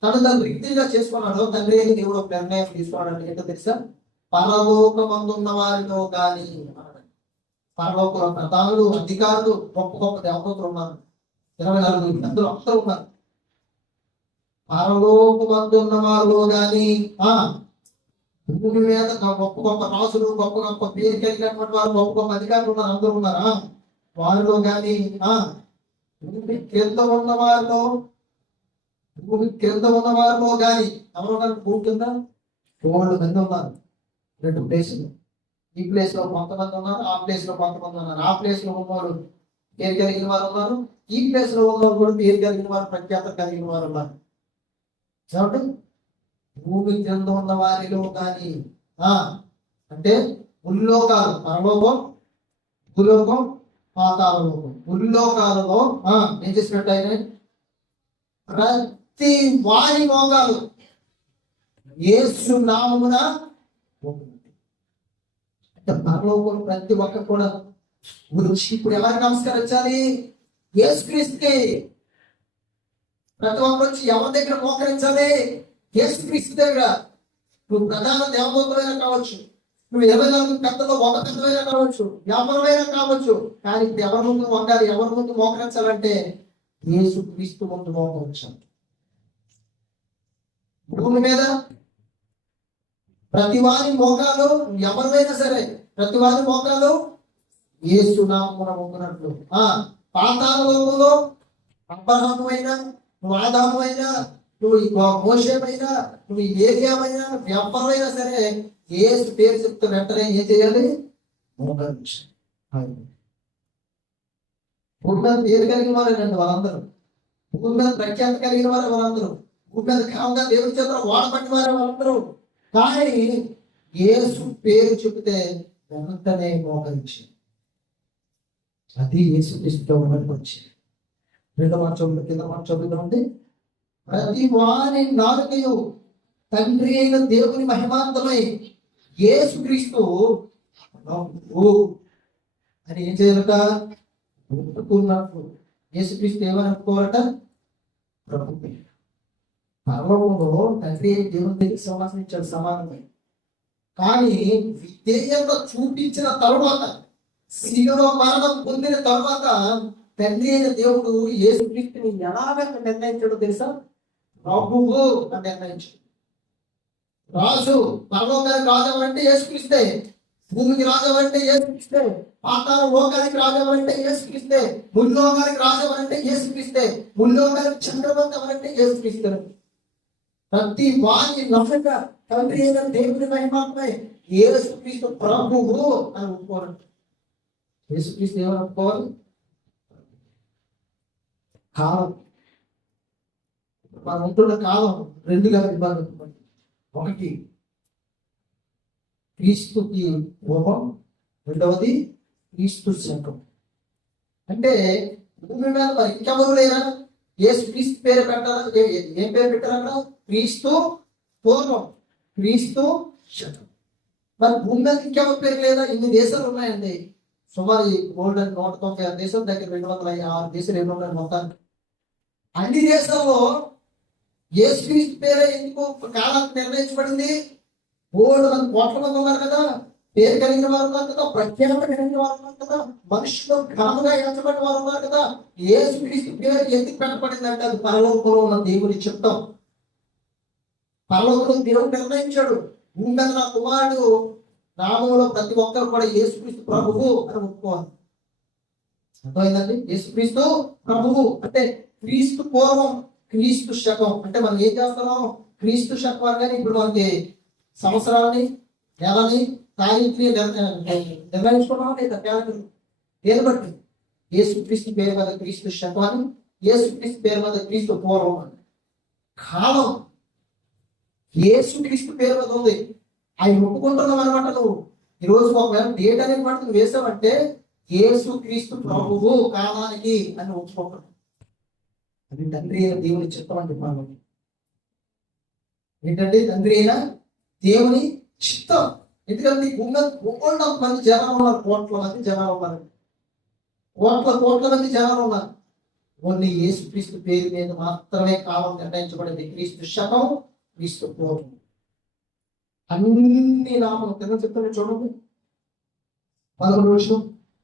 తను రీతిగా చేసుకున్నాడో, తండ్రి అని దేవుడు ఒక నిర్ణయం తీసుకోవడానికి ఏంటో తెలుసా? పరలోకమందున్న వారిలో కానీ, పరలోకంలో ప్రధానులు, అధికారులు, గొప్ప గొప్ప దేవతలు ఉన్నారు. 24 పెద్దలు అందరూ ఉన్నారు. పరలోకమందున్న వారిలో కానీ, భూమి మీద గొప్ప గొప్ప రాసులు, గొప్ప గొప్ప పేరు కలిగినటువంటి వారు, గొప్ప గొప్ప అధికారులు ఉన్నారు. అందరూ ఉన్నారా? వారిలో కానీ, భూమి క్రింద ఉన్న వారిలో కానీ ఎవరు ఉన్నారు? భూమి కింద 200 మంది ఉన్నారు. 2 ప్లేసులు. ఈ ప్లేస్ లో కొంతమంది ఉన్నారు, ఆ ప్లేస్ లో కొంతమంది ఉన్నారు. ఆ ప్లేస్ లో ఉన్నవారు పేరు కలిగిన వారు ఉన్నారు, ఈ ప్లేస్ లో ఉన్నవారు కూడా పేరు కలిగిన వారు, ప్రఖ్యాత కలిగిన వారు ఉన్నారు. కాబట్టి భూమి క్రింద ఉన్న వారిలో కానీ, అంటే ఉల్లోకాలు, పరలోకం, భూలోకం, పాతాళలోకం, ఉల్లోకాలలో ఏం చేసినట్టు ఆయన ప్రతి వారి మోకాలు యేసు నామమున. అంటే పరలోకం ప్రతి ఒక్కరు కూడా గురించి ఇప్పుడు ఎవరికి నమస్కరించాలి? యేసుక్రీస్తుకి. ప్రతి ఒక్కరు వచ్చి ఎవరి దగ్గర మోకరించాలి? యేసుక్రీస్తు దగ్గర. నువ్వు ప్రధాన దేవదూతమైనా కావచ్చు, నువ్వు 24 పెద్దలో ఒక పెద్దమైనా కావచ్చు, ఎవరైనా కావచ్చు, కానీ ఎవరి ముందు వంగాలి, ఎవరి ముందు మోకరించాలంటే యేసుక్రీస్తు ముందు మోకరించాలి. భూమి మీద ప్రతి వారి మోకాలు, ఎవరైనా సరే ప్రతి వారి మోకాలు యేసు నామమున మోకినట్లు. పాతాళలోకంలో అబ్రహాము అయినా, నువ్వు ఆదాము అయినా, నువ్వు మోషేమైనా, నువ్వు ఏలియామైనా, నువ్వు ఎవరైనా సరే యేసు పేరు చెప్తే వెంటనే ఏం చేయాలి? మోకరించాలి. పేరు కలిగిన వారేనండి వాళ్ళందరూ. భూమి మీద ప్రఖ్యాత కలిగిన వారు వాళ్ళందరూ, భూమి మీద కాలంగా దేవుని చేత వాడబడిన వారు వాళ్ళందరూ. కానీ యేసు పేరు చెబితే వెంటనే మోకరించింది. అది యేసుక్రీస్తుతో వచ్చింది. రెండవ మాట కింద మాట చదువుతుంది. ప్రతి వాని నాలుకయు తండ్రి అయిన దేవుని మహిమాంతమై యేసుక్రీస్తు ప్రభువు అని ఏం చేయాలట? ఒప్పుకున్నట్లు. యేసుక్రీస్తు ఏమని ఒప్పుకోవాలట? ప్రభు. పరలోకంలో తండ్రి అయిన దేవుని దగ్గర సమాసం ఇచ్చాడు సమానమై. కానీ విధేయత చూపించిన తరువాత, శిలువ మరణం పొందిన తరువాత తండ్రి అయిన దేవుడు యేసుక్రీస్తుని ఎలాగ నిర్ణయించాడో తెలుసా? ప్రభువు అని నిర్ణయించాడు. రాజు, పరలోకానికి రాజు ఎవరంటే యేసుక్రీస్తే, భూమికి రాజు ఎవరంటే యేసుక్రీస్తే, పాతాళ లోకానికి రాజు ఎవరంటే యేసుక్రీస్తే, ముల్లోకానికి రాజు ఎవరంటే యేసుక్రీస్తే, ముల్లోకానికి చంద్రవంత ఎవరంటే యేసుక్రీస్తే. ప్రతి వాణి నమ్మక తండ్రి అయిన దేవుని మహిమాత్మే యేసుక్రీస్తు ప్రభువు అని ఒప్పుకోవాలి. యేసుక్రీస్తు ఏమని ఒప్పుకోవాలి? కాలం, మనం ఉంటున్న కాలం రెండుగా విభాగం. ఒకటి క్రీస్తుకి పూర్వం, రెండవది క్రీస్తు శకం. అంటే భూమి మీద మరి ఇంకెవరు లేరా? యేసు క్రీస్తు పేరు పెట్టారా? ఏం పేరు పెట్టారన్నా? క్రీస్తు పూర్వం, క్రీస్తు శకం. మరి భూమి మీద ఇంకెవరి పేరు లేదా? ఇన్ని దేశాలు ఉన్నాయండి. సుమారు 196 దేశాలు, దగ్గర 206 దేశాలు ఏమి ఉన్నాయి మొత్తానికి. అన్ని దేశాల్లో యేసుక్రీస్తు పేరే ఎందుకు కాలానికి నిర్ణయించబడింది? 3 మంది కోట్ల మంది ఉన్నారు కదా, పేరు కలిగిన వారు ఉన్నారు కదా, ప్రఖ్యాత కలిగిన వారు ఉన్నారు కదా, మనుషులు క్రమంగా ఎంచబడిన వారు ఉన్నారు కదా. యేసుక్రీస్తు పేరు ఎందుకు పెట్టబడింది అంటే అది పరలోకంలో ఉన్న దేవుని చిత్తం. పరలోకంలో దేవుడు నిర్ణయించాడు. భూమి మీద నా కుమారుడు నామంలో ప్రతి ఒక్కరు కూడా యేసుక్రీస్తు ప్రభువు అని ఒప్పుకోవాలి. అర్థమైందండి? యేసుక్రీస్తు ప్రభువు అంటే క్రీస్తు పూర్వం, క్రీస్తు శకం. అంటే మనం ఏం చేస్తున్నాం? క్రీస్తు శకం అనగానే ఇప్పుడు మనకి సంవత్సరాలని, నెలని, తారీఖుని నిర్ణయించుకున్నాం లేదా? పేరు బట్టి యేసుక్రీస్తు పేరు మీద క్రీస్తు శకం అని, యేసుక్రీస్తు పేరు మీద క్రీస్తు పూర్వం అని. కాలం యేసుక్రీస్తు పేరు మీద ఉంది. ఆయన ఒప్పుకుంటున్నాం అనమాట. నువ్వు ఈరోజు ఒకవేళ డేట్ అనేది మాట నువ్వు వేసావంటే యేసుక్రీస్తు ప్రభువు కాలానికి అని ఒప్పుకుంటున్నాం. అది తండ్రి అయిన దేవుని చిత్తం అని చెప్పాను. ఏంటంటే తండ్రి అయిన దేవుని చిత్తం. ఎందుకంటే కోట్ల మంది జనాలు ఉన్నారు, కోట్ల మంది జనాలు ఉన్నారు, కోట్ల మంది జనాలు ఉన్నారు. ఓన్లీ యేసుక్రీస్తు పేరు మీద మాత్రమే కాలం నిర్ణయించబడింది. క్రీస్తు శకం, క్రీస్తు పూర్వం. అన్ని నామం కింద చెప్తాను చూడండి. 11 నిమిషం.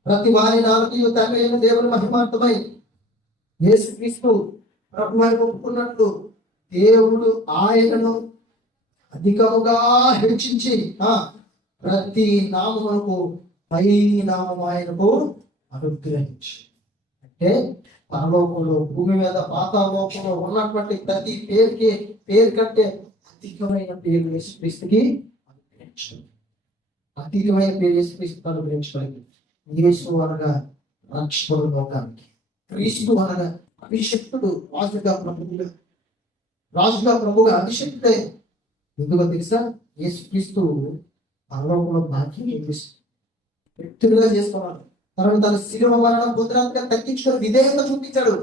ప్రతి వారి నాలుగు తండ్రి అయిన దేవుని మహిమార్థమై యేసుక్రీస్తు ప్రభువై ఒప్పుకున్నట్లు దేవుడు ఆయనను అధికముగా హెచ్చించి ప్రతి నామమునకు పై నామం ఆయనకు అనుగ్రహించి. అంటే పరలోకంలో, భూమి మీద, పాతాళలోకంలో ఉన్నటువంటి ప్రతి పేరు కంటే అధికమైన పేరు యేసుక్రీస్తుకి అనుగ్రహించండి. అధికమైన పేరు యేసుక్రీస్తుకి అనుగ్రహించడానికి. యేసు అనగా రక్షకుడు లోకానికి, క్రీస్తు అనగా అభిషక్తుడు, రాజుగా ప్రభువుగా అభిషక్తుడే. ఎందుకో తెలుసా? యేసుక్రీస్తు పరలోకంలో భాగ్యం వ్యక్తులుగా చేసుకున్నాడు. తన శిలువ మరణం పొందడానికి తగ్గించుకొని విధేయత చూపించాడు.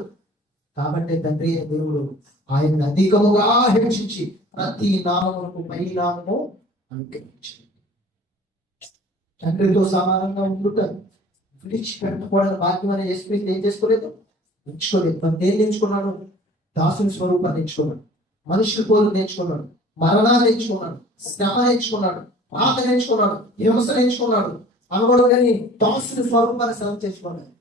కాబట్టి తండ్రి దేవుడు ఆయన అధికముగా హెచ్చించి ప్రతి నామమునకు పై నామము అనుగ్రహించాడు. తండ్రితో సమానంగా ఉంటుంటారు. విడిచిపెట్టకూడని భాగ్యం అని యేసుక్రీస్తు ఏం చేసుకోలేదు? ఎంచుకోలేదు. తను దేన్ని ఎంచుకున్నాడు? దాసుని స్వరూపాన్ని ఎంచుకున్నాడు, మనుషుల పోలు నేర్చుకున్నాడు, మరణాన్ని ఎంచుకున్నాడు, శ్రమ నేర్చుకున్నాడు, బాధ నేర్చుకున్నాడు, హింస నేర్చుకున్నాడు. అనకూడదు కానీ దాసుని స్వరూపాన్ని సెలవు చేసుకున్నాడు.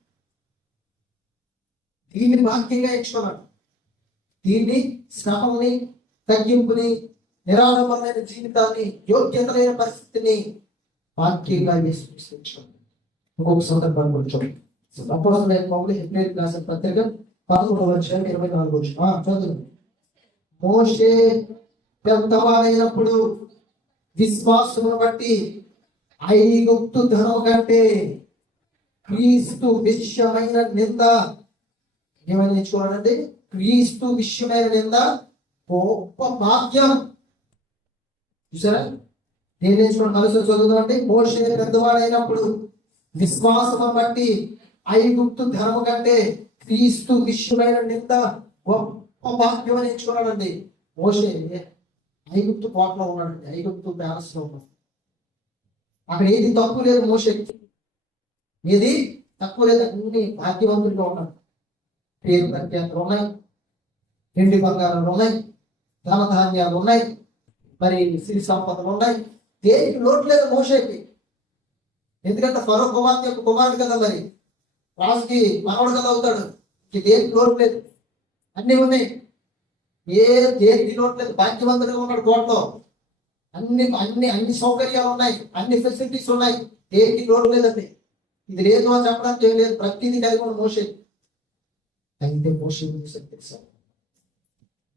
దీన్ని భాగ్యంగా ఎంచుకున్నాడు. దీన్ని శ్రమని, తగ్గింపుని, నిరాడంబరమైన జీవితాన్ని, యోగ్యతలైన పరిస్థితిని భాగ్యంగా విశ్లేషించుకున్నాడు. ఇంకొక సందర్భాన్ని కూడా చూడండి. పత్రిక 11:24 చదువు. మోషే పెద్దవాడైనప్పుడు విశ్వాసమును బట్టి ఐగుప్తు ధనం కంటే క్రీస్తు విషయమైన నింద ఏమని నేర్చుకున్నాడంటే? క్రీస్తు విషయమైన నింద గొప్ప భాగ్యం. చూసారా? నేను కలిసి చదువుతుంటే మోషే పెద్దవాడైనప్పుడు విశ్వాసం బట్టి ఐగుప్తు ధర్మం కంటే క్రీస్తు విషయమైన నింద గొప్ప భాగ్యం అని ఎంచుకున్నాడండి. మోషే ఐగుప్తు కోటలో ఉన్నాడండి, ఐగుప్తు ప్యాలెస్ లో ఉన్నాడు. అక్కడ ఏది తక్కువ లేదు, మోషేకి ఏది తక్కువ లేదు, అన్ని భాగ్యవంతుడిగా ఉన్నాడు. పేరు ప్రఖ్యాతులు ఉన్నాయి, వెండి బంగారాలు ఉన్నాయి, ధనధాన్యాలు ఉన్నాయి, మరి సిరి సంపదలు ఉన్నాయి. దేనికి లోటు లేదు మోషేకి. ఎందుకంటే ఫరో కుమార్తె యొక్క కుమారుడు కదా, మరి రాజుకి మనవడు కదా అవుతాడు. దేనికి లోటు లేదు, అన్నీ ఉన్నాయి. దేనికి లోటు లేదు, భాగ్యవంతుడిగా ఉన్నాడు. కోటలో అన్ని అన్ని అన్ని సౌకర్యాలు ఉన్నాయి, అన్ని ఫెసిలిటీస్ ఉన్నాయి, దేనికి లోటు లేదండి. ఇది లేదు అని చెప్పడానికి ఏం లేదు, ప్రతిదీ కలిగి ఉన్న మోషే. అయితే మోషే తెలుసా,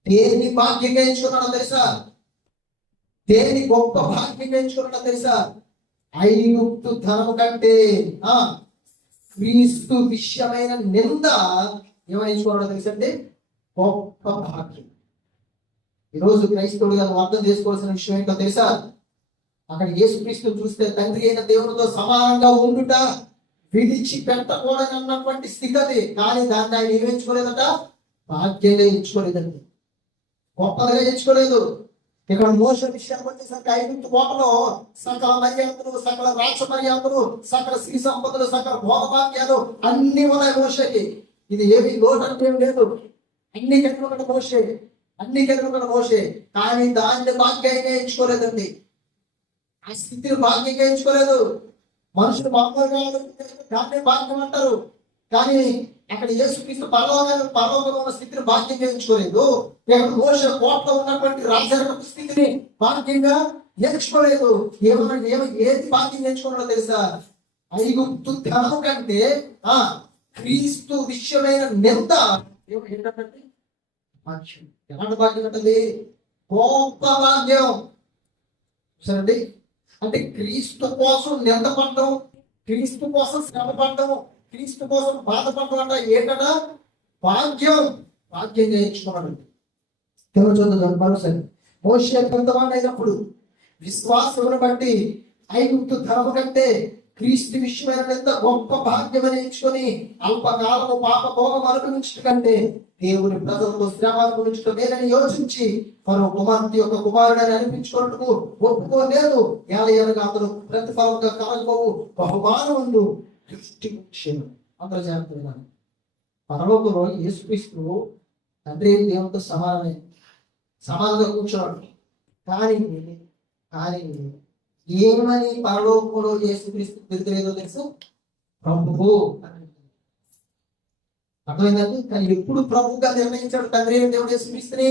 దేన్ని భాగ్యంగా ఎంచుకున్నాడో తెలుసా? దేన్ని గొప్ప భాగ్యంగా ఎంచుకున్నాడో తెలుసా? ఐగుప్తు ధనము కంటే క్రీస్తు విషయమైన నింద ఏమని ఎంచుకున్నాడో తెలుసా అంటే గొప్ప భాగ్యం. ఈరోజు క్రైస్తవుడిగా నువ్వు అర్థం చేసుకోవాల్సిన విషయం ఏంటో తెలుసా? అక్కడ యేసుక్రీస్తు చూస్తే తండ్రి అయిన దేవునితో సమానంగా ఉండుట విడిచి పెట్టకూడదు అన్నటువంటి స్థితి అది. కానీ దాన్ని ఆయన ఏమి ఎంచుకోలేదట? భాగ్యంగా ఎంచుకోలేదండి, గొప్పగా ఎంచుకోలేదు. ఇక్కడ మోషే విషయానికి వచ్చేసరికి ఐగుప్తు కోటలో సకల మర్యాదలు, సకల రాక్ష మర్యాదలు, సకల శ్రీ సంపదలు, సకల భోగభాగ్యాలు అన్ని ఉన్నాయి మోషేకి. ఇది ఏమి లోటు అంటే ఏమి లేదు, అన్ని కలిగి ఉన్నాడు మోషే, అన్ని కలిగి ఉన్నాడు మోషే. కానీ దాన్ని భాగ్యంగా ఎంచుకోలేదండి, ఆ స్థితిని భాగ్యంగా ఎంచుకోలేదు. మనుషులు మామూలుగా దాన్ని భాగ్యం అంటారు, కానీ అక్కడ యేసుక్రీస్తు పరలోకంలో ఉన్న స్థితిని భాగ్యంగా ఎంచుకోలేదు. ఇక్కడ మోషే కోటలో ఉన్నటువంటి రాజరికపు స్థితిని భాగ్యంగా ఎంచుకోలేదు. ఏది భాగ్యంగా ఎంచుకున్నాడో తెలుసా? ఐగుప్తు ధనము కంటే క్రీస్తు విషయమైన నింద ఏంటంటే భాగ్యం. ఎలాంటి భాగ్యం ఉంటుంది? గొప్ప భాగ్యం. సరే, అంటే క్రీస్తు కోసం నిందపడడం, క్రీస్తు కోసం శ్రమ పడడం, క్రీస్తు కోసం బాధపడడం అంటే ఏంటట? భాగ్యం. భాగ్యంగా ఎంచుకున్నాడు. సరే, మోషే పెద్దవాడైనప్పుడు విశ్వాసమును బట్టి ఐగుప్తు ధనము కంటే క్రీస్తు విషయమైన నింద గొప్ప భాగ్యమని ఎంచుకొని అల్పకాలము పాప భోగం అనుభవించడం కంటే దేవుని ప్రజలతో శ్రమ అనుభవించడం లేదని యోచించి ఫరో కుమార్తె యొక్క కుమారుడని అనిపించుకున్నట్టు ఒప్పుకోలేదు. ఏలయనగా అతను ప్రతిఫలంగా కలగబోవు బహుమానముందు దృష్టి అందరూ జాగ్రత్తగా. పరలోకంలో యేసుక్రీస్తు తండ్రి దేవునితో సమానంగా కూర్చోడు. కానీ ఏమని పరలోకంలో యేసుక్రీస్తు తెలియదో తెలుసు? ప్రభువు అని. అర్థమైందండి? కానీ ఎప్పుడు ప్రభువుగా నిర్ణయించాడు తండ్రి దేవుడు యేసుక్రీస్తుని?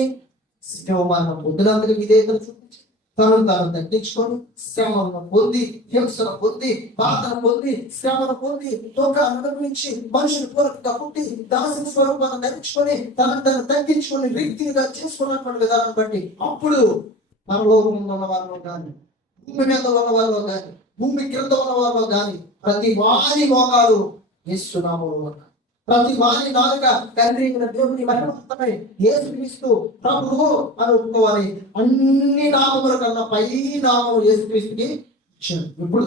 శివమానం బుద్ధులందరూ విధేయతను చూపించి తనను తాను తగ్గించుకొని శ్రమను పొంది, హింసను పొంది, బాధను పొంది, శ్రమను పొంది, తోకాలను అనుభవించి మనుషులు పూర్వకంగా పుట్టి దాసుని స్వరూపాన్ని ధరించుకొని తనను తగ్గించుకొని రీతిగా చేసుకున్నటువంటి విధానం బట్టి అప్పుడు పరలోకంలో ఉన్న వారిలో కానీ, భూమి మీద ఉన్న వారిలో కానీ, భూమి క్రింద ఉన్న వారిలో కానీ ప్రతి వారి మోకాలు యేసునామములో, ప్రతి వారి నాలుక తండ్రి దేవుని మహిమవంతమై యేసుక్రీస్తు ప్రభువు అని ఒప్పుకోవాలి. అన్ని నామముల కన్నా పై నామము యేసుక్రీస్తుకి ఇప్పుడు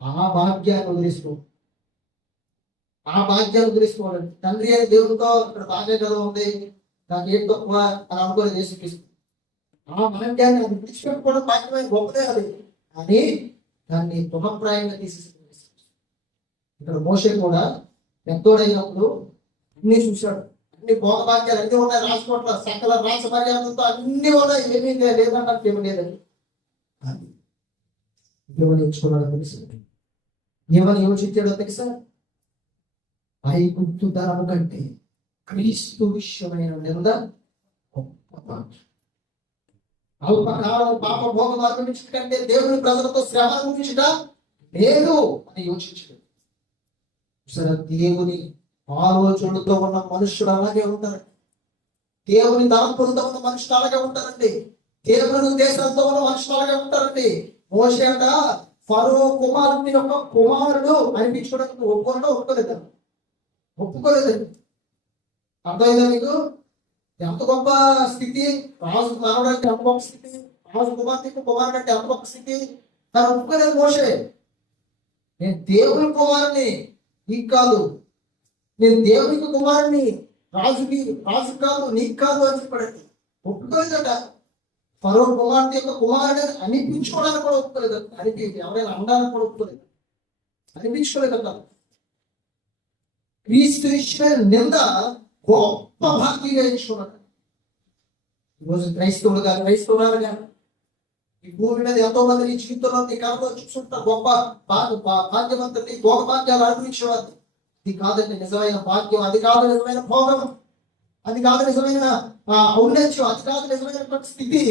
ఆ భాగ్యాన్ని వదిలేసుకోవాలండి. తండ్రి అని దేవునితో ఇక్కడ బాగా కదా ఉంది, నాకు ఏం తక్కువ అని అనుకోలేదు యేసుక్రీస్తు. ఆ భాగ్యాన్ని అది విడిచిపెట్టుకోవడం భాగ్యమైన గొప్పదే అది, కానీ దాన్ని తుమప్రాయంగా తీసేసి ఇక్కడ మోషే కూడా ఎంతోడైనప్పుడు అన్ని చూశాడు, అన్ని భోగభాగ్యాలు అన్ని ఉన్నాయి, రాసుకోవట్ల సకల రాస మర్యాదలతో అన్ని ఉన్నాయి, ఏమీ లేదంటే ఏమి లేదండి. ఏమని ఎంచుకున్నాడో తెలుసు, ఏమని యోచించాడో తెలుసా? ఐగుప్తు ధనము కంటే క్రీస్తు విషయమైన నింద గొప్ప భాగ్యం. అల్పకాలం పాప భోగం అనుభవించడం కంటే దేవుని ప్రజలతో శ్రమ అనుభవించట లేదు అని యోచించడు. సరే, దేవుని ఆలోచనలతో ఉన్న మనుషులు అలాగే ఉంటారు, దేవుని తలంపులతో ఉన్న మనుషులు అలాగే ఉంటారండి, దేవుని ఉద్దేశంతో ఉన్న మనుషులు అలాగే ఉంటారండి. మోషే అంట ఫరో కుమారుని యొక్క కుమారుడు అనిపించుకోవడానికి ఒప్పుకోలేదండి. అర్థమైందా మీకు? ఎంత గొప్ప స్థితి! రాజు మానవుడంటే ఎంత గొప్ప స్థితి! రాజు కుమారుడు అంటే ఎంత గొప్ప స్థితి! తను ఒప్పుకోలేదు మోషే. నేను దేవుని కుమారుని, నీకు కాదు. నేను దేవునికి కుమారుని, రాజు కాదు, నీకు కాదు అని చెప్పాడండి. ఒప్పుకోలేదట. ఫరో కుమార్తె యొక్క కుమారుడు అనిపించుకోవడానికి కూడా ఒప్పుకోలేదు. ఎవరైనా అనడానికి కూడా ఒప్పుకోలేదు, అనిపించుకోలేదట. క్రీస్తు ఇచ్చిన నింద గొప్ప భాగ్యంగా ఎంచుకున్నాడు. ఈరోజు క్రైస్తవులుగా ఈ భూమి మీద ఎంతో మంది నీ జీవితంలో నీ కళలో చూసుకుంటా గొప్ప భాగ్యవంతుని, భోగ భాగ్యాలు అనుభవించేవారు. ఇది కాదండి నిజమైన భాగ్యం, అది కాదు నిజమైన భోగం, అది కాదు నిజమైన ఔన్నత్యం, అది కాదు నిజమైనటువంటి స్థితి.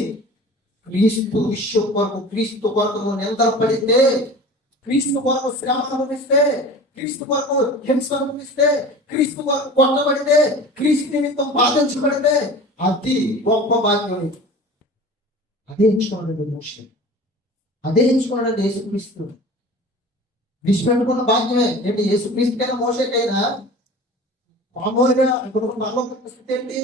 క్రీస్తు విషయం కొరకు, క్రీస్తు కొరకు నువ్వు నిలబడితే, క్రీస్తు కొరకు శ్రమ అనుభవిస్తే, క్రీస్తు కొరకు హింస అనుభవిస్తే, క్రీస్తు కొరకు కొట్టబడితే, క్రీస్తు నిమిత్తం బాధించబడితే అది గొప్ప భాగ్యం. అదే ఎంచుకోండి మోషే, అదే ఎంచుకోండి యేసుక్రీస్తు. విడిచిపెట్టుకున్న భాగ్యమే ఏంటి? యేసుక్రీస్తుకైనా మోషేకైనా మామూలుగా ఇప్పుడు స్థితి ఏంటి?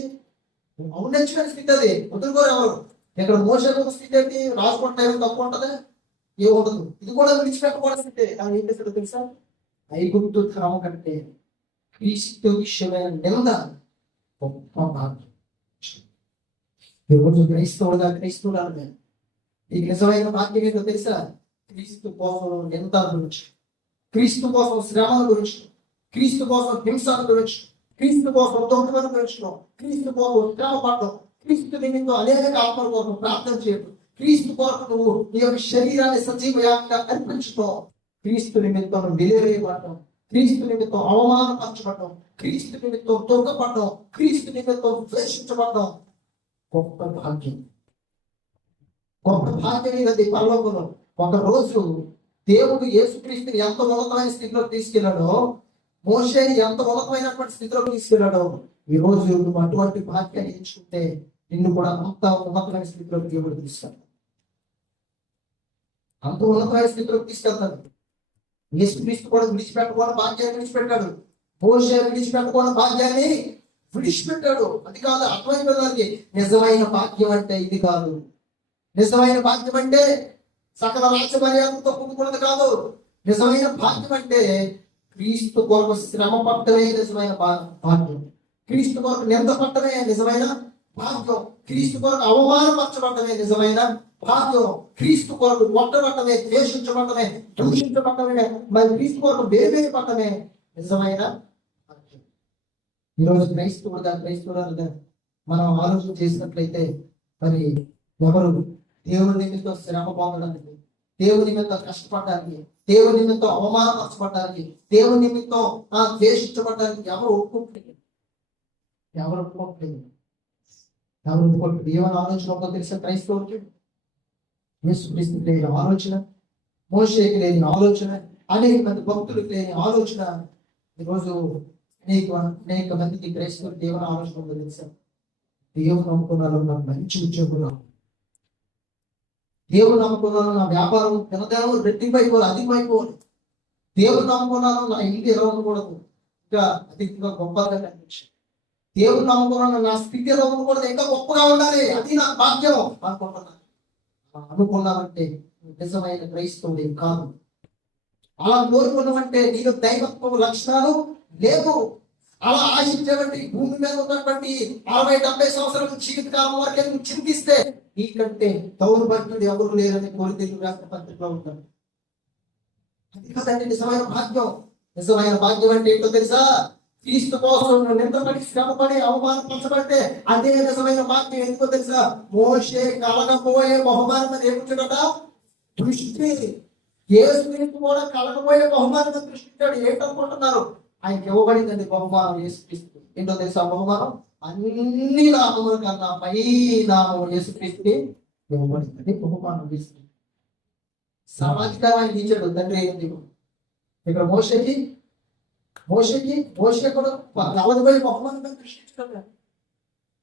ఔన్నత్యమైన స్థితి. అది వదులుకోరు ఎవరు. ఇక్కడ మోషేకు స్థితి ఏంటి? రాసుకుంటే తక్కువ ఉంటదా? ఏముండదు. ఇది కూడా విడిచిపెట్టకూడదు స్థితి. కానీ ఏం చేస్తాడో తెలుసా? ఐగుప్తు ధర్మం కంటే క్రీస్తు విషయమైన నింద గొప్ప భాగ్యం. ఈరోజు క్రైస్తవుడు ఈ నిజమైన భాగ్యం ఏంటో తెలుసా? క్రీస్తు కోసం నింద గురించి, క్రీస్తు కోసం శ్రమల గురించి, క్రీస్తు కోసం హింసల గురించి, క్రీస్తు కోసం దొంగల గురించి, క్రీస్తు కోసం శ్రమ పడడం, క్రీస్తు నిమిత్తం అనేక ఆత్మల కోసం ప్రార్థన చేయడం, క్రీస్తు కోసం నువ్వు నీ యొక్క శరీరాన్ని సజీవంగా అర్పించడం, క్రీస్తు నిమిత్తం విలువేయబడటం, క్రీస్తు నిమిత్తం అవమానపరచబడటం, క్రీస్తు నిమిత్తం తొక్కపడడం, క్రీస్తు నిమిత్తం ద్వేషించబడడం గొప్ప భాగ్యం. గొప్ప భాగ్యం ఇది పరలోకంలో. ఒక రోజు దేవుడు యేసుక్రీస్తుని ఎంత ఉన్నతమైన స్థితిలో తీసుకెళ్లాడో, మోషేని ఎంత ఉన్నతమైనటువంటి స్థితిలో తీసుకెళ్లాడో, ఈ రోజు నువ్వు అటువంటి భాగ్యాన్ని ఎంచుకుంటే నిన్ను కూడా అంత ఉన్నతమైన స్థితిలోకి దేవుడు తీసుకెళ్తాడు. అంత ఉన్నతమైన స్థితిలోకి తీసుకెళ్తాడు. యేసుక్రీస్తు కూడా విడిచిపెట్టుకోవడం భాగ్యాన్ని విడిచిపెట్టాడు. మోషే విడిచిపెట్టుకోవడం భాగ్యాన్ని విడిచిపెట్టాడు. అది కాదు అర్థమైపోయింది. నిజమైన భాగ్యం అంటే ఇది కాదు. నిజమైన భాగ్యం అంటే సకల రాజ్య మర్యాదతో కూడుకున్నది కాదు. నిజమైన భాగ్యం అంటే క్రీస్తు కొరకు శ్రమ పట్టమే నిజమైన భాగ్యం. క్రీస్తు కొరకు నింద పట్టమే నిజమైన భాగ్యం. క్రీస్తు కొరకు అవమానపరచబడమే నిజమైన భాగ్యం. క్రీస్తు కొరకు కొట్టబట్టమే, ద్వేషించబట్టమే, దూషించబట్టమే, మరి క్రీస్తు కొరకు వేవేయబట్టమే నిజమైన భాగ్యం. ఈరోజు క్రైస్తవులుగా మనం ఆలోచన చేసినట్లయితే మరి ఎవరు దేవుని నిమిత్తం శ్రమ పొందడానికి, దేవుని నిమిత్తం కష్టపడడానికి, దేవుని నిమిత్తం అవమానపరచబడడానికి, దేవుని నిమిత్తం ద్వేషించబడడానికి ఎవరు ఒప్పుకోలేదు. ఎవరు ఒప్పుకోలేదు. ఏమైనా ఆలోచన ఉందో తెలుసా క్రైస్తవులకి? యేసుక్రీస్తు లేని ఆలోచన, మోషేకి లేని ఆలోచన, అనేక మంది భక్తులకు లేని ఆలోచన ఈరోజు అనేక మందికి క్రైస్తవులు దేవుని ఆలోచన ఉందో తెలుసా? దేవుని నమ్ముకున్నాలో నాకు మంచి ఉద్యోగం, దేవుడు నమ్ముకున్నాను నా వ్యాపారం దినదినం రెట్టింపైపోవాలి, అధికమైపోవాలి. దేవుడు నమ్ముకున్నాను నా ఇంటి ఎలా ఉండకూడదు, ఇంకా అధికంగా గొప్పగా కనిపించింది. దేవుడు నమ్ముకున్నాను నా స్థితి ఎలా ఉండకూడదు, ఇంకా గొప్పగా ఉండాలి, అది నా భాగ్యం అనుకుంటున్నాను. అనుకున్నామంటే నిజమైన క్రైస్తవుడే కాదు. అలా కోరుకున్నామంటే నీకు దైవత్వ లక్షణాలు లేవు. అలా ఆశించేటువంటి భూమి మీద ఉన్నటువంటి 60-70 సంవత్సరాల జీవితకాలం వరకే నువ్వు చింతిస్తే నీకంటే దౌర్భాగ్యుడు ఎవరు లేరని కోరికలు రాష్ట్ర పత్రికలో ఉంటాడు. అది కదండి నిజమైన భాగ్యం. నిజమైన భాగ్యం అంటే ఏంటో తెలుసా? క్రీస్తు కోసం నిందపడి, శ్రమపడి, అవమానపరచబడితే అదే నిజమైన భాగ్యం. ఎందుకో తెలుసా? మోషే కలగపోయే బహుమానం అని ఏమిటాడట? దృష్టి. యేసుక్రీస్తు కూడా కలగపోయే బహుమానం దృష్టించాడు. ఏంటనుకుంటున్నారు? ఆయనకి ఇవ్వబడిందండి బహుమానం. యేసుక్రీస్తు ఏంటో తెలుసా? బహుమానం అన్ని నామముల కన్నా పై నామం యేసుక్రీస్తుని ఇవ్వబడింది బహుమానం. సమాధికారం ఆయన ఇచ్చాడు తండ్రి. ఇక్కడ మోషే కూడా 40 బహుమానం దృష్టించాడు.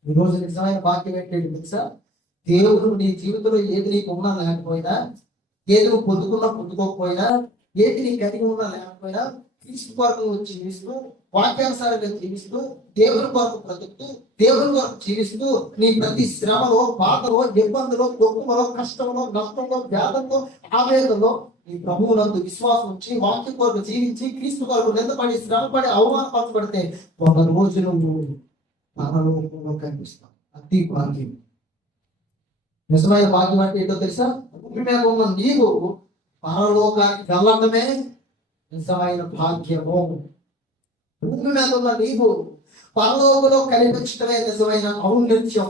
ఈరోజు నిజమైన భాగ్యం ఏంటంటే తెలుసా? దేవుడు నీ జీవితంలో ఏది నీకు ఉన్నా లేకపోయినా, ఏది నువ్వు పొందుకోకపోయినా, ఏది నీ కలిగి ఉన్నా లేకపోయినా, క్రీస్తు కొరకు జీవిస్తూ, వాక్యానుసారంగా జీవిస్తూ, దేవుని కొరకు బ్రతుకుతూ, దేవుని కొరకు జీవిస్తూ, నీ ప్రతి శ్రమలో, బాధలో, ఇబ్బందులో, దుఃఖంలో, కష్టంలో, నష్టంలో, వ్యాధంలో, ఆవేదనలో నీ ప్రభువునందు విశ్వాసం ఉంచి, వాక్యం కొరకు జీవించి, క్రీస్తు కొరకు నిందపడి, శ్రమపడి, అవమానపరచబడితే ఒక రోజు నువ్వు పరలోకంలో కనిపిస్తావు. అతి భాగ్యం. నిజమైన భాగ్యం అంటే ఏంటో తెలుసా? భూమి మీద ఉన్న నీవు పరలోకానికి వెళ్ళటమే నిజమైన భాగ్యము. భూమి మీద ఉన్న నీవు పరలోకంలో కనిపించడమే నిజమైన ఔన్నత్యం.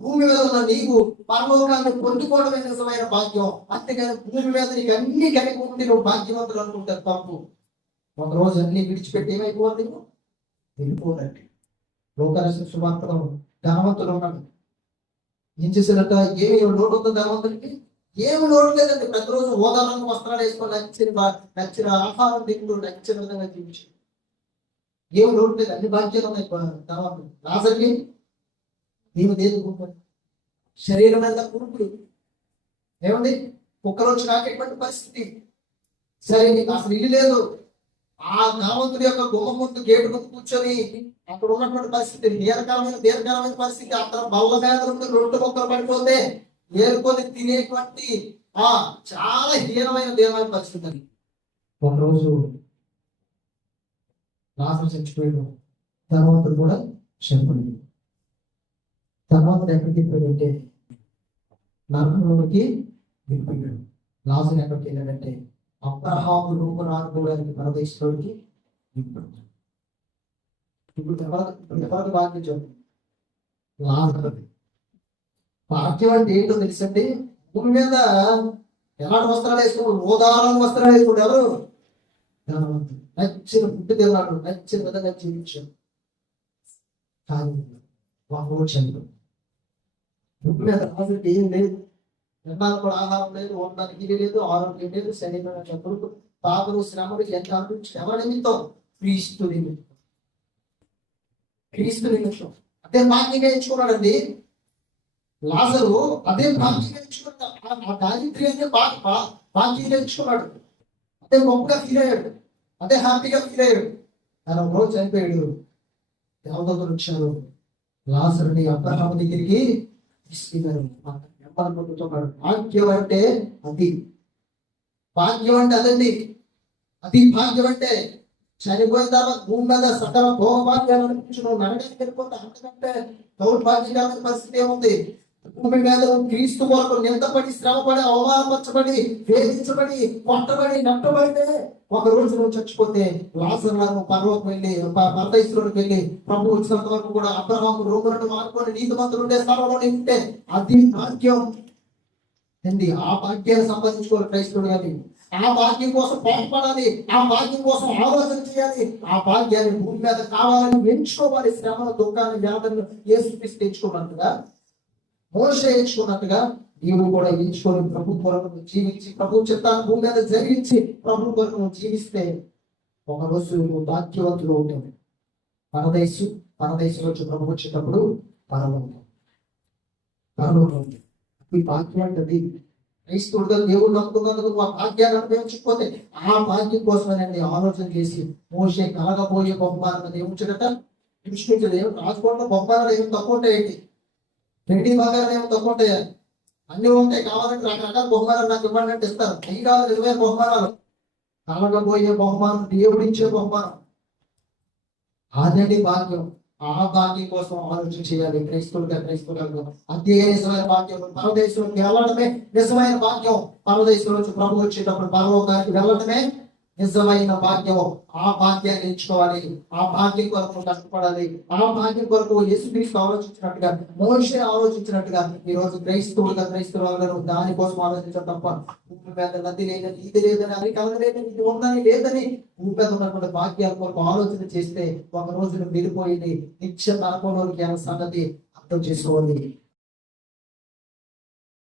భూమి మీద ఉన్న నీవు పరలోకాన్ని పొందుకోవడమే నిజమైన భాగ్యం. అంతేగాని భూమి మీద నీకు అన్ని కలిగి ఉండి నువ్వు భాగ్యవంతులు అనుకుంటే తప్పు. ఒక రోజు అన్ని విడిచిపెట్టి ఏమైపోవాలి? వెళ్ళిపోదండి. లోకాల సువార్తలో ధనవంతులు ఉన్నాడు. ఏం చేశారట? ఏమి లోటు ఉందో ధనవంతుడికి? ఏమి లోటు లేదండి. ప్రతిరోజు హోదాలను వస్త్రాలు వేసుకొని నచ్చిన ఆహారం తింటూ నచ్చిన విధంగా జీవించాడు. ఏమి లోటు లేదు, అన్ని బాధ్యతలు ఉన్నాయి ధనవంతుడు. రాజకి ఏమి దేదుకుంటాడు? శరీరం మీద కురుకుడు ఏమండి? కుక్కలు వచ్చి నాకేటువంటి పరిస్థితి. సరే, నీకు అసలు ఇల్లు లేదు. ఆ ధనవంతుడి యొక్క గుమ్మ ముందు గేటు ముందు కూర్చొని అక్కడ ఉన్నటువంటి పరిస్థితి దీర్ఘకాలమైన పరిస్థితి. అక్కడ బల్ల మీద నుండి 2 మొక్కలు పడిపోతే ఏరుకొని తినేటువంటి చాలా హీనమైన దేవమైన పరిస్థితి అది. ఒకరోజు లాజరు చచ్చిపోయాడు. ధనవంతుడు కూడా చనిపోయాడు. ధనవంతుడు ఎక్కడికి వెళ్ళాడంటే నరకంలోకి వెళ్ళిపోయాడు. లాజరు ఎక్కడికి వెళ్ళాడంటే అబ్రహాము రూపును ఆడుకోవడానికి పరదేశంలోకి వెళ్ళిపోయాడు. ఇప్పుడు ఎవరికి భాగ్యం చెప్పండి? లాజరు. భాగ్యం అంటే ఏంటో తెలుసండి? భూమి మీద ఎలాంటి వస్త్రాలు వేసుకోడు? ఓదారం వస్త్రాలు వేసుకోడు. ఎవరు? ధనవంతుడు. నచ్చిన ఫుడ్ తిన్నాడు, నచ్చిన విధంగా జీవించాడు. కానీ వాడు చంద్రుడు. భూమి మీద రాజుకి ఏం లేదు. తినడానికి కూడా ఆహారం లేదు, ఉండడానికి ఇల్లు లేదు, ఆరోగ్యం లేదు, శరీరం చంద్రుడు. బాధలు, శ్రమలు ఎంత అనిపించి ఎవరి నిమిత్తం? క్రీస్తు నిమిత్తం. క్రీస్తు నిమిత్తం. అదే భాగ్యంగా ఎంచుకున్నాడండి లాజరు. అదే భాగ్యంగా ఎంచుకున్నాడు. ఆ దారిద్ర్యం అనే భాగ్యంగా ఎంచుకున్నాడు. అదే గొప్పగా ఫీల్ అయ్యాడు. అదే హ్యాపీగా ఫీల్ అయ్యాడు. ఆయన ఒక రోజు చనిపోయాడు. దేవదూతలు వచ్చారు. లాజరుని అబ్రహాము దగ్గరికి తీసుకెళ్ళారు. పొందుతున్నాడు. భాగ్యం అంటే అది. భాగ్యం అంటే అదండి. అది భాగ్యం అంటే చనిపోయిన తర్వాత భూమి మీద సకల భోగభాగ్యాలు అనిపించు నువ్వు నరకానికి వెళ్ళిపోతే అంతకంటే దౌర్భాగ్యకరమైన పరిస్థితి ఏముంది? భూమి మీద క్రీస్తు కొరకు నిందపడి, శ్రమపడి, అవమానపరచబడి, వేధించబడి, కొట్టబడి, నట్టబడితే ఒక రోజు నువ్వు చచ్చిపోతే లాజరు పరలోకం వెళ్ళి పరదేశంలోకి వెళ్ళి ప్రభు వచ్చినంత వరకు కూడా అబ్రహాము రూపులను మార్చుకొని నీతిమంతులు ఉండే స్థలంలో ఉంటే అది భాగ్యం అండి. ఆ భాగ్యాన్ని సంపాదించుకోవాలి క్రైస్తవుడు. కానీ ఆ భాగ్యం కోసం పోరాడాలి, ఆ భాగ్యం కోసం ఆలోచన చేయాలి. ఆ భాగ్యాన్ని భూమి మీద కావాలని ఎంచుకోవాలి. శ్రమను, దుఃఖాన్ని, వ్యాధులను యేసుక్రీస్తు ఎంచుకోమంటుగా, మోషే ఎంచుకున్నట్టుగా నీవు కూడా ఎంచుకొని ప్రభు కొరకు జీవించి, ప్రభు చిత్తాన్ని భూమి మీద జరిగించి ప్రభు కొరకు జీవిస్తే ఒక రోజు నువ్వు భాగ్యవంతులు అవుతుంది. పరదేశం వచ్చి ప్రభు వచ్చేటప్పుడు పరలోకం ఈ భాగ్యం అంటే క్రైస్తవుడుగా దేవుడు నమ్ముకున్నందుకు ఆ భాగ్యాన్ని అనుభవించకపోతే ఆ భాగ్యం కోసమేనండి ఆలోచన చేసి మోషే కలగబోయే బహుమానం ఏముంచడట దృష్టించదు. ఏమి రాజకోటలో బహుమానాలు ఏమి తక్కువ ఉంటాయండి? వెండి బంగారం ఏమి తక్కువ ఉంటాయా? అన్ని ఉంటాయి. కావాలంటే రకరకాల బహుమానాలు నాకు ఇవ్వండి అంటే ఇస్తారు. అవి కాదు నిజమైన బహుమానాలు. కలగబోయే బహుమానం, దేవుడిచ్చే బహుమానం అదండి భాగ్యం. ఆ భాగ్యం కోసం ఆలోచన చేయాలి క్రైస్తవులకు. అదే నిజమైన భాగ్యం. పరదేశంలోకి వెళ్ళడమే నిజమైన భాగ్యం. పరదేశంలో ప్రభు వచ్చేటప్పుడు పరలోకానికి వెళ్ళడమే నిజమైన భాగ్యం. ఆ భాగ్యాన్ని ఎంచుకోవాలి. ఆ భాగ్యం కొరకు కష్టపడాలి. ఆ భాగ్యం కొరకు యేసుక్రీస్తు ఆలోచించినట్టుగా, మోషే ఆలోచించినట్టుగా ఈ రోజు క్రైస్తవులు దానికోసం ఆలోచించడం తప్ప భూమి మీద నది లేదని, ఇది లేదని, అది కలగలేదని, ఇది ఉందని లేదని భూమి మీద ఉన్నటువంటి భాగ్యాల కొరకు ఆలోచన చేస్తే ఒక రోజును వెళ్ళిపోయింది నిత్య నరకంలోకి సంగతి అర్థం చేసుకోవాలి.